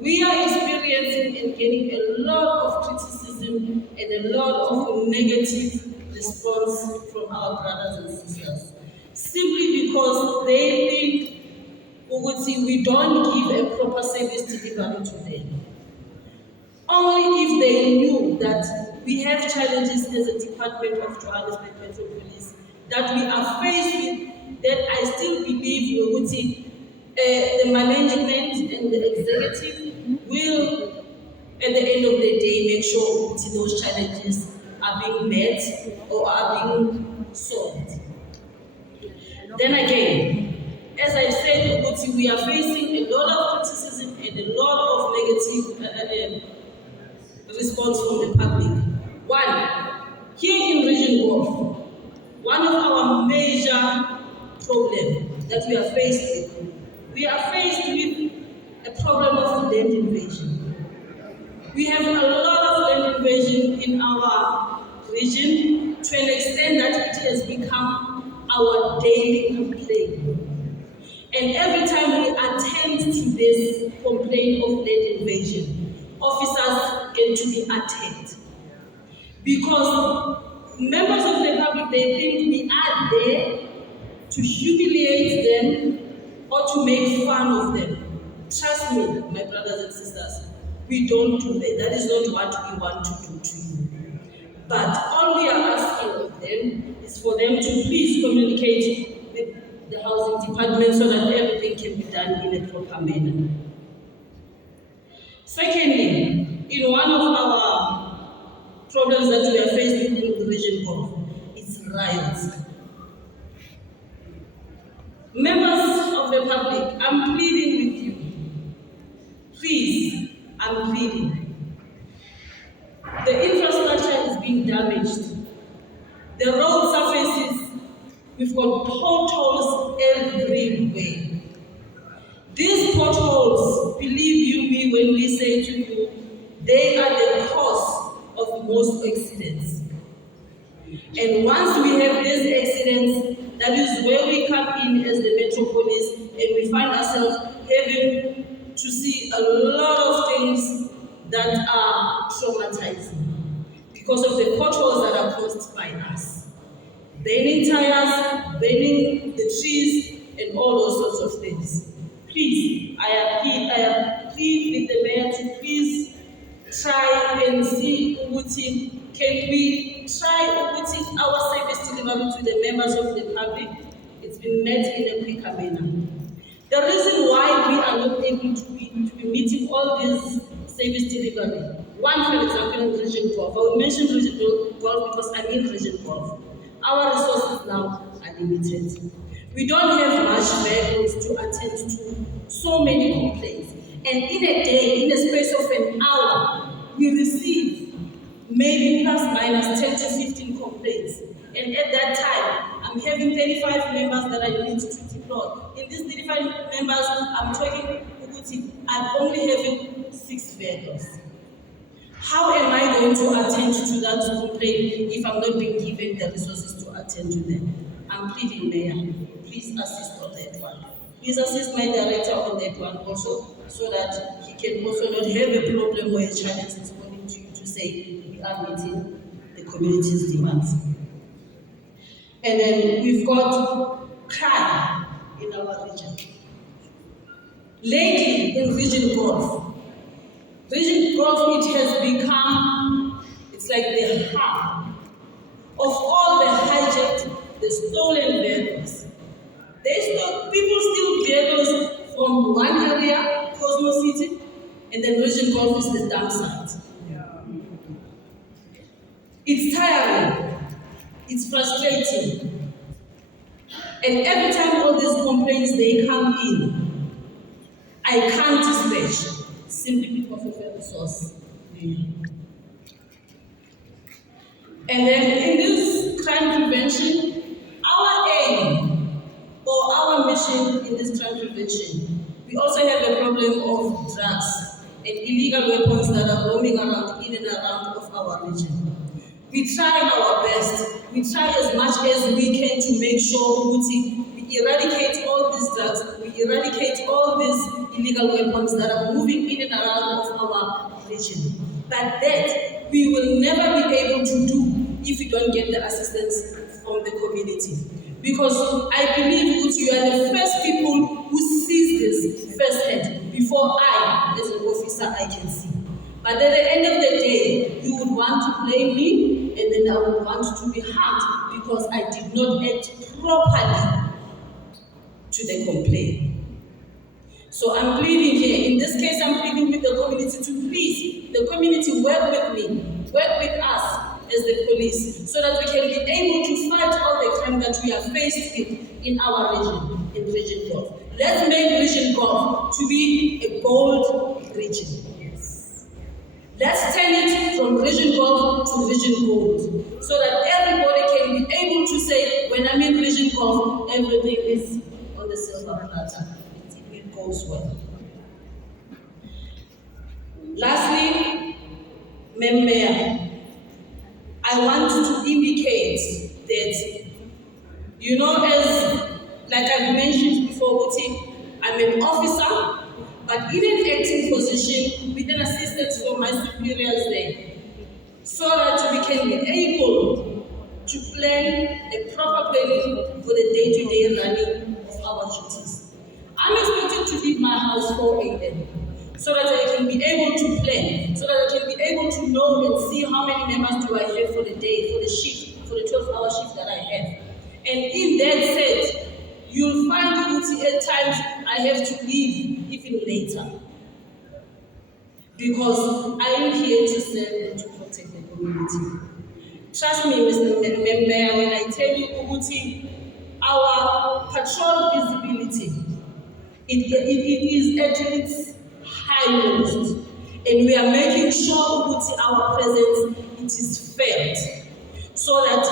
we are experiencing and getting a lot of criticism and a lot of negative response from our brothers and sisters, simply because they think we don't give a proper service delivery to them. Only if they knew that we have challenges as a department of Johannesburg Metro Police that we are faced with, that I still believe the management and the executive will, at the end of the day, make sure that those challenges are being met or are being solved. Then again, as I said, we are facing a lot of criticism and a lot of negative response from the public. One, here in Region Gulf, one of our major problems that we are faced with a problem of land invasion. We have a lot of land invasion in our region to an extent that it has become our daily complaint. And every time we attend to this complaint of land invasion, officers get to be attacked. Because members of the public, they think we are there to humiliate them or to make fun of them. Trust me, my brothers and sisters, we don't do that. That is not what we want to do to you. But all we are asking of them is for them to please communicate with the housing department so that everything can be done in a proper manner. Secondly, in one of our problems that we are facing in the region Gulf, it's riots. Members of the public, I'm pleading with you. Please, I'm pleading. The infrastructure is being damaged. The road surfaces, we've got potholes everywhere. These potholes, believe you me when we say to you, they are the cause of most accidents. And once we have these accidents, that is where we come in as the Metro Police, and we find ourselves having to see a lot of things that are traumatizing because of the potholes that are caused by us. Burning tires, burning the trees, and all those sorts of things. Please, I plead with the mayor to please try and see can we try our service delivery to the members of the public. It's been met in a quicker manner. The reason why we are not able to be meeting all these service delivery, one, for example, in Region 12. I will mention Region 12 because I'm in Region 12. Our resources now are limited. We don't have much vehicles to attend to so many complaints. And in a day, in a space of an hour, we receive maybe plus minus 10 to 15 complaints. And at that time, I'm having 35 members that I need to deploy. In these 35 members, I'm talking, I'm only having 6 vehicles. How am I going to attend to that complaint if I'm not being given the resources to attend to them? I'm pleading, Mayor, please assist on that one. Please assist my director on that one also, so that he can also not have a problem where a challenge is calling to you to say we are meeting the community's demands. And then we've got crime in our region. Lately in Region Gulf Golf, it has become, it's like the hub of all the hijacked, the stolen vehicles. People steal vehicles from one area, Cosmo City, and then Region Golf is the dump site. It's tiring, it's frustrating. And every time all these complaints they come in, I can't dispatch simply because of the resource. And then in this crime prevention, our aim or our mission in this crime prevention, we also have a problem of drugs and illegal weapons that are roaming around in and around of our region. We try our best, we try as much as we can to make sure we eradicate all these drugs, we eradicate all these illegal weapons that are moving in and around of our region. But that we will never be able to do if we don't get the assistance from the community. Because I believe that you are the first people who sees this firsthand before I, as an officer, I can see. But at the end of the day, you would want to blame me, and then I would want to be harmed because I did not act properly to the complaint. So I'm pleading here. In this case, I'm pleading with the community to please, the community work with me, work with us as the police, so that we can be able to fight all the crime that we are faced with in our region, in Region Golf. Let's make Region Golf to be a gold region. Let's turn it from Region Golf to Region Gold, so that everybody can be able to say, when I'm in Region Golf, everything is on the silver platter. It goes well. Lastly, Mayor, I want to indicate that, as like I mentioned before, I'm an officer, but in an acting position with an assistance from my superiors there, so that we can be able to plan a proper planning for the day-to-day running of our duties. I'm expected to leave my house 4 a.m. so that I can be able to plan, so that I can be able to know and see how many members do I have for the day, for the shift, for the 12-hour shift that I have. And in that set, you'll find at times I have to leave even later. Because I am here to serve and to protect the community. Trust me, Mr. Member, when I tell you, Uguti, our patrol visibility, it is at its highest. And we are making sure, Uguti, our presence, it is felt. So that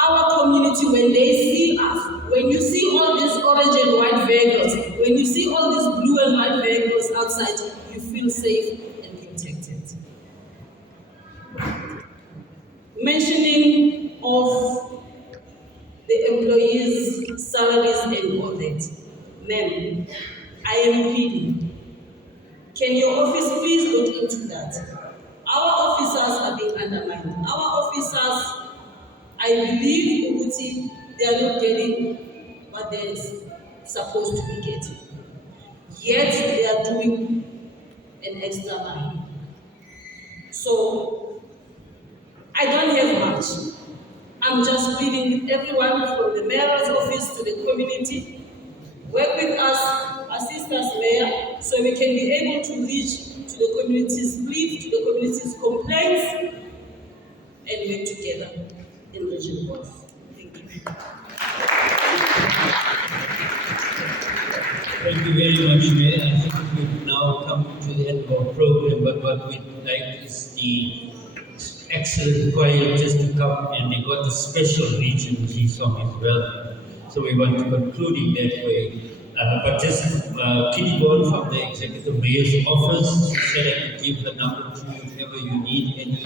our community, when they see us, when you see all these orange and white vehicles, when you see all these blue and white vehicles outside, you feel safe and protected. Mentioning of the employees' salaries and all that. Ma'am, I am pleading. Can your office please look into that? Our officers are being undermined. Our officers, I believe, Uguti, they are not getting what they're supposed to be getting. Yet they are doing an extra mile. So I don't have much. I'm just pleading with everyone from the mayor's office to the community. Work with us, assist us, Mayor, so we can be able to reach to the community's plea, to the community's complaints, and work together in Region Golf. Thank you. Thank you very much, Mayor. I think we've now come to the end of our program, but what we'd like is the excellent choir just to come, and they got a special Regency song as well. So we want to conclude in that way. But just Kitty Bond from the Executive Mayor's Office, she said I could give the number to you if ever you need any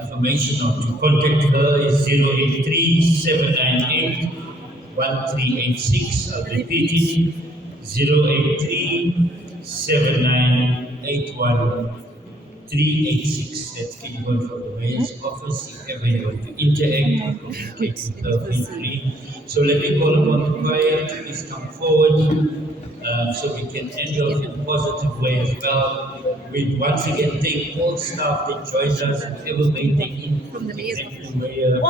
information or to contact her is 083-798-1386. I'll repeat it, 083-798-1386. That's Kitty Bond from the Mayor's Office. If ever you want to interact or communicate with her, feel free. So let me call upon the choir to please come forward. so we can end off in a positive way as well. We once again thank all staff that joined us, whoever made their input, Executive Mayor,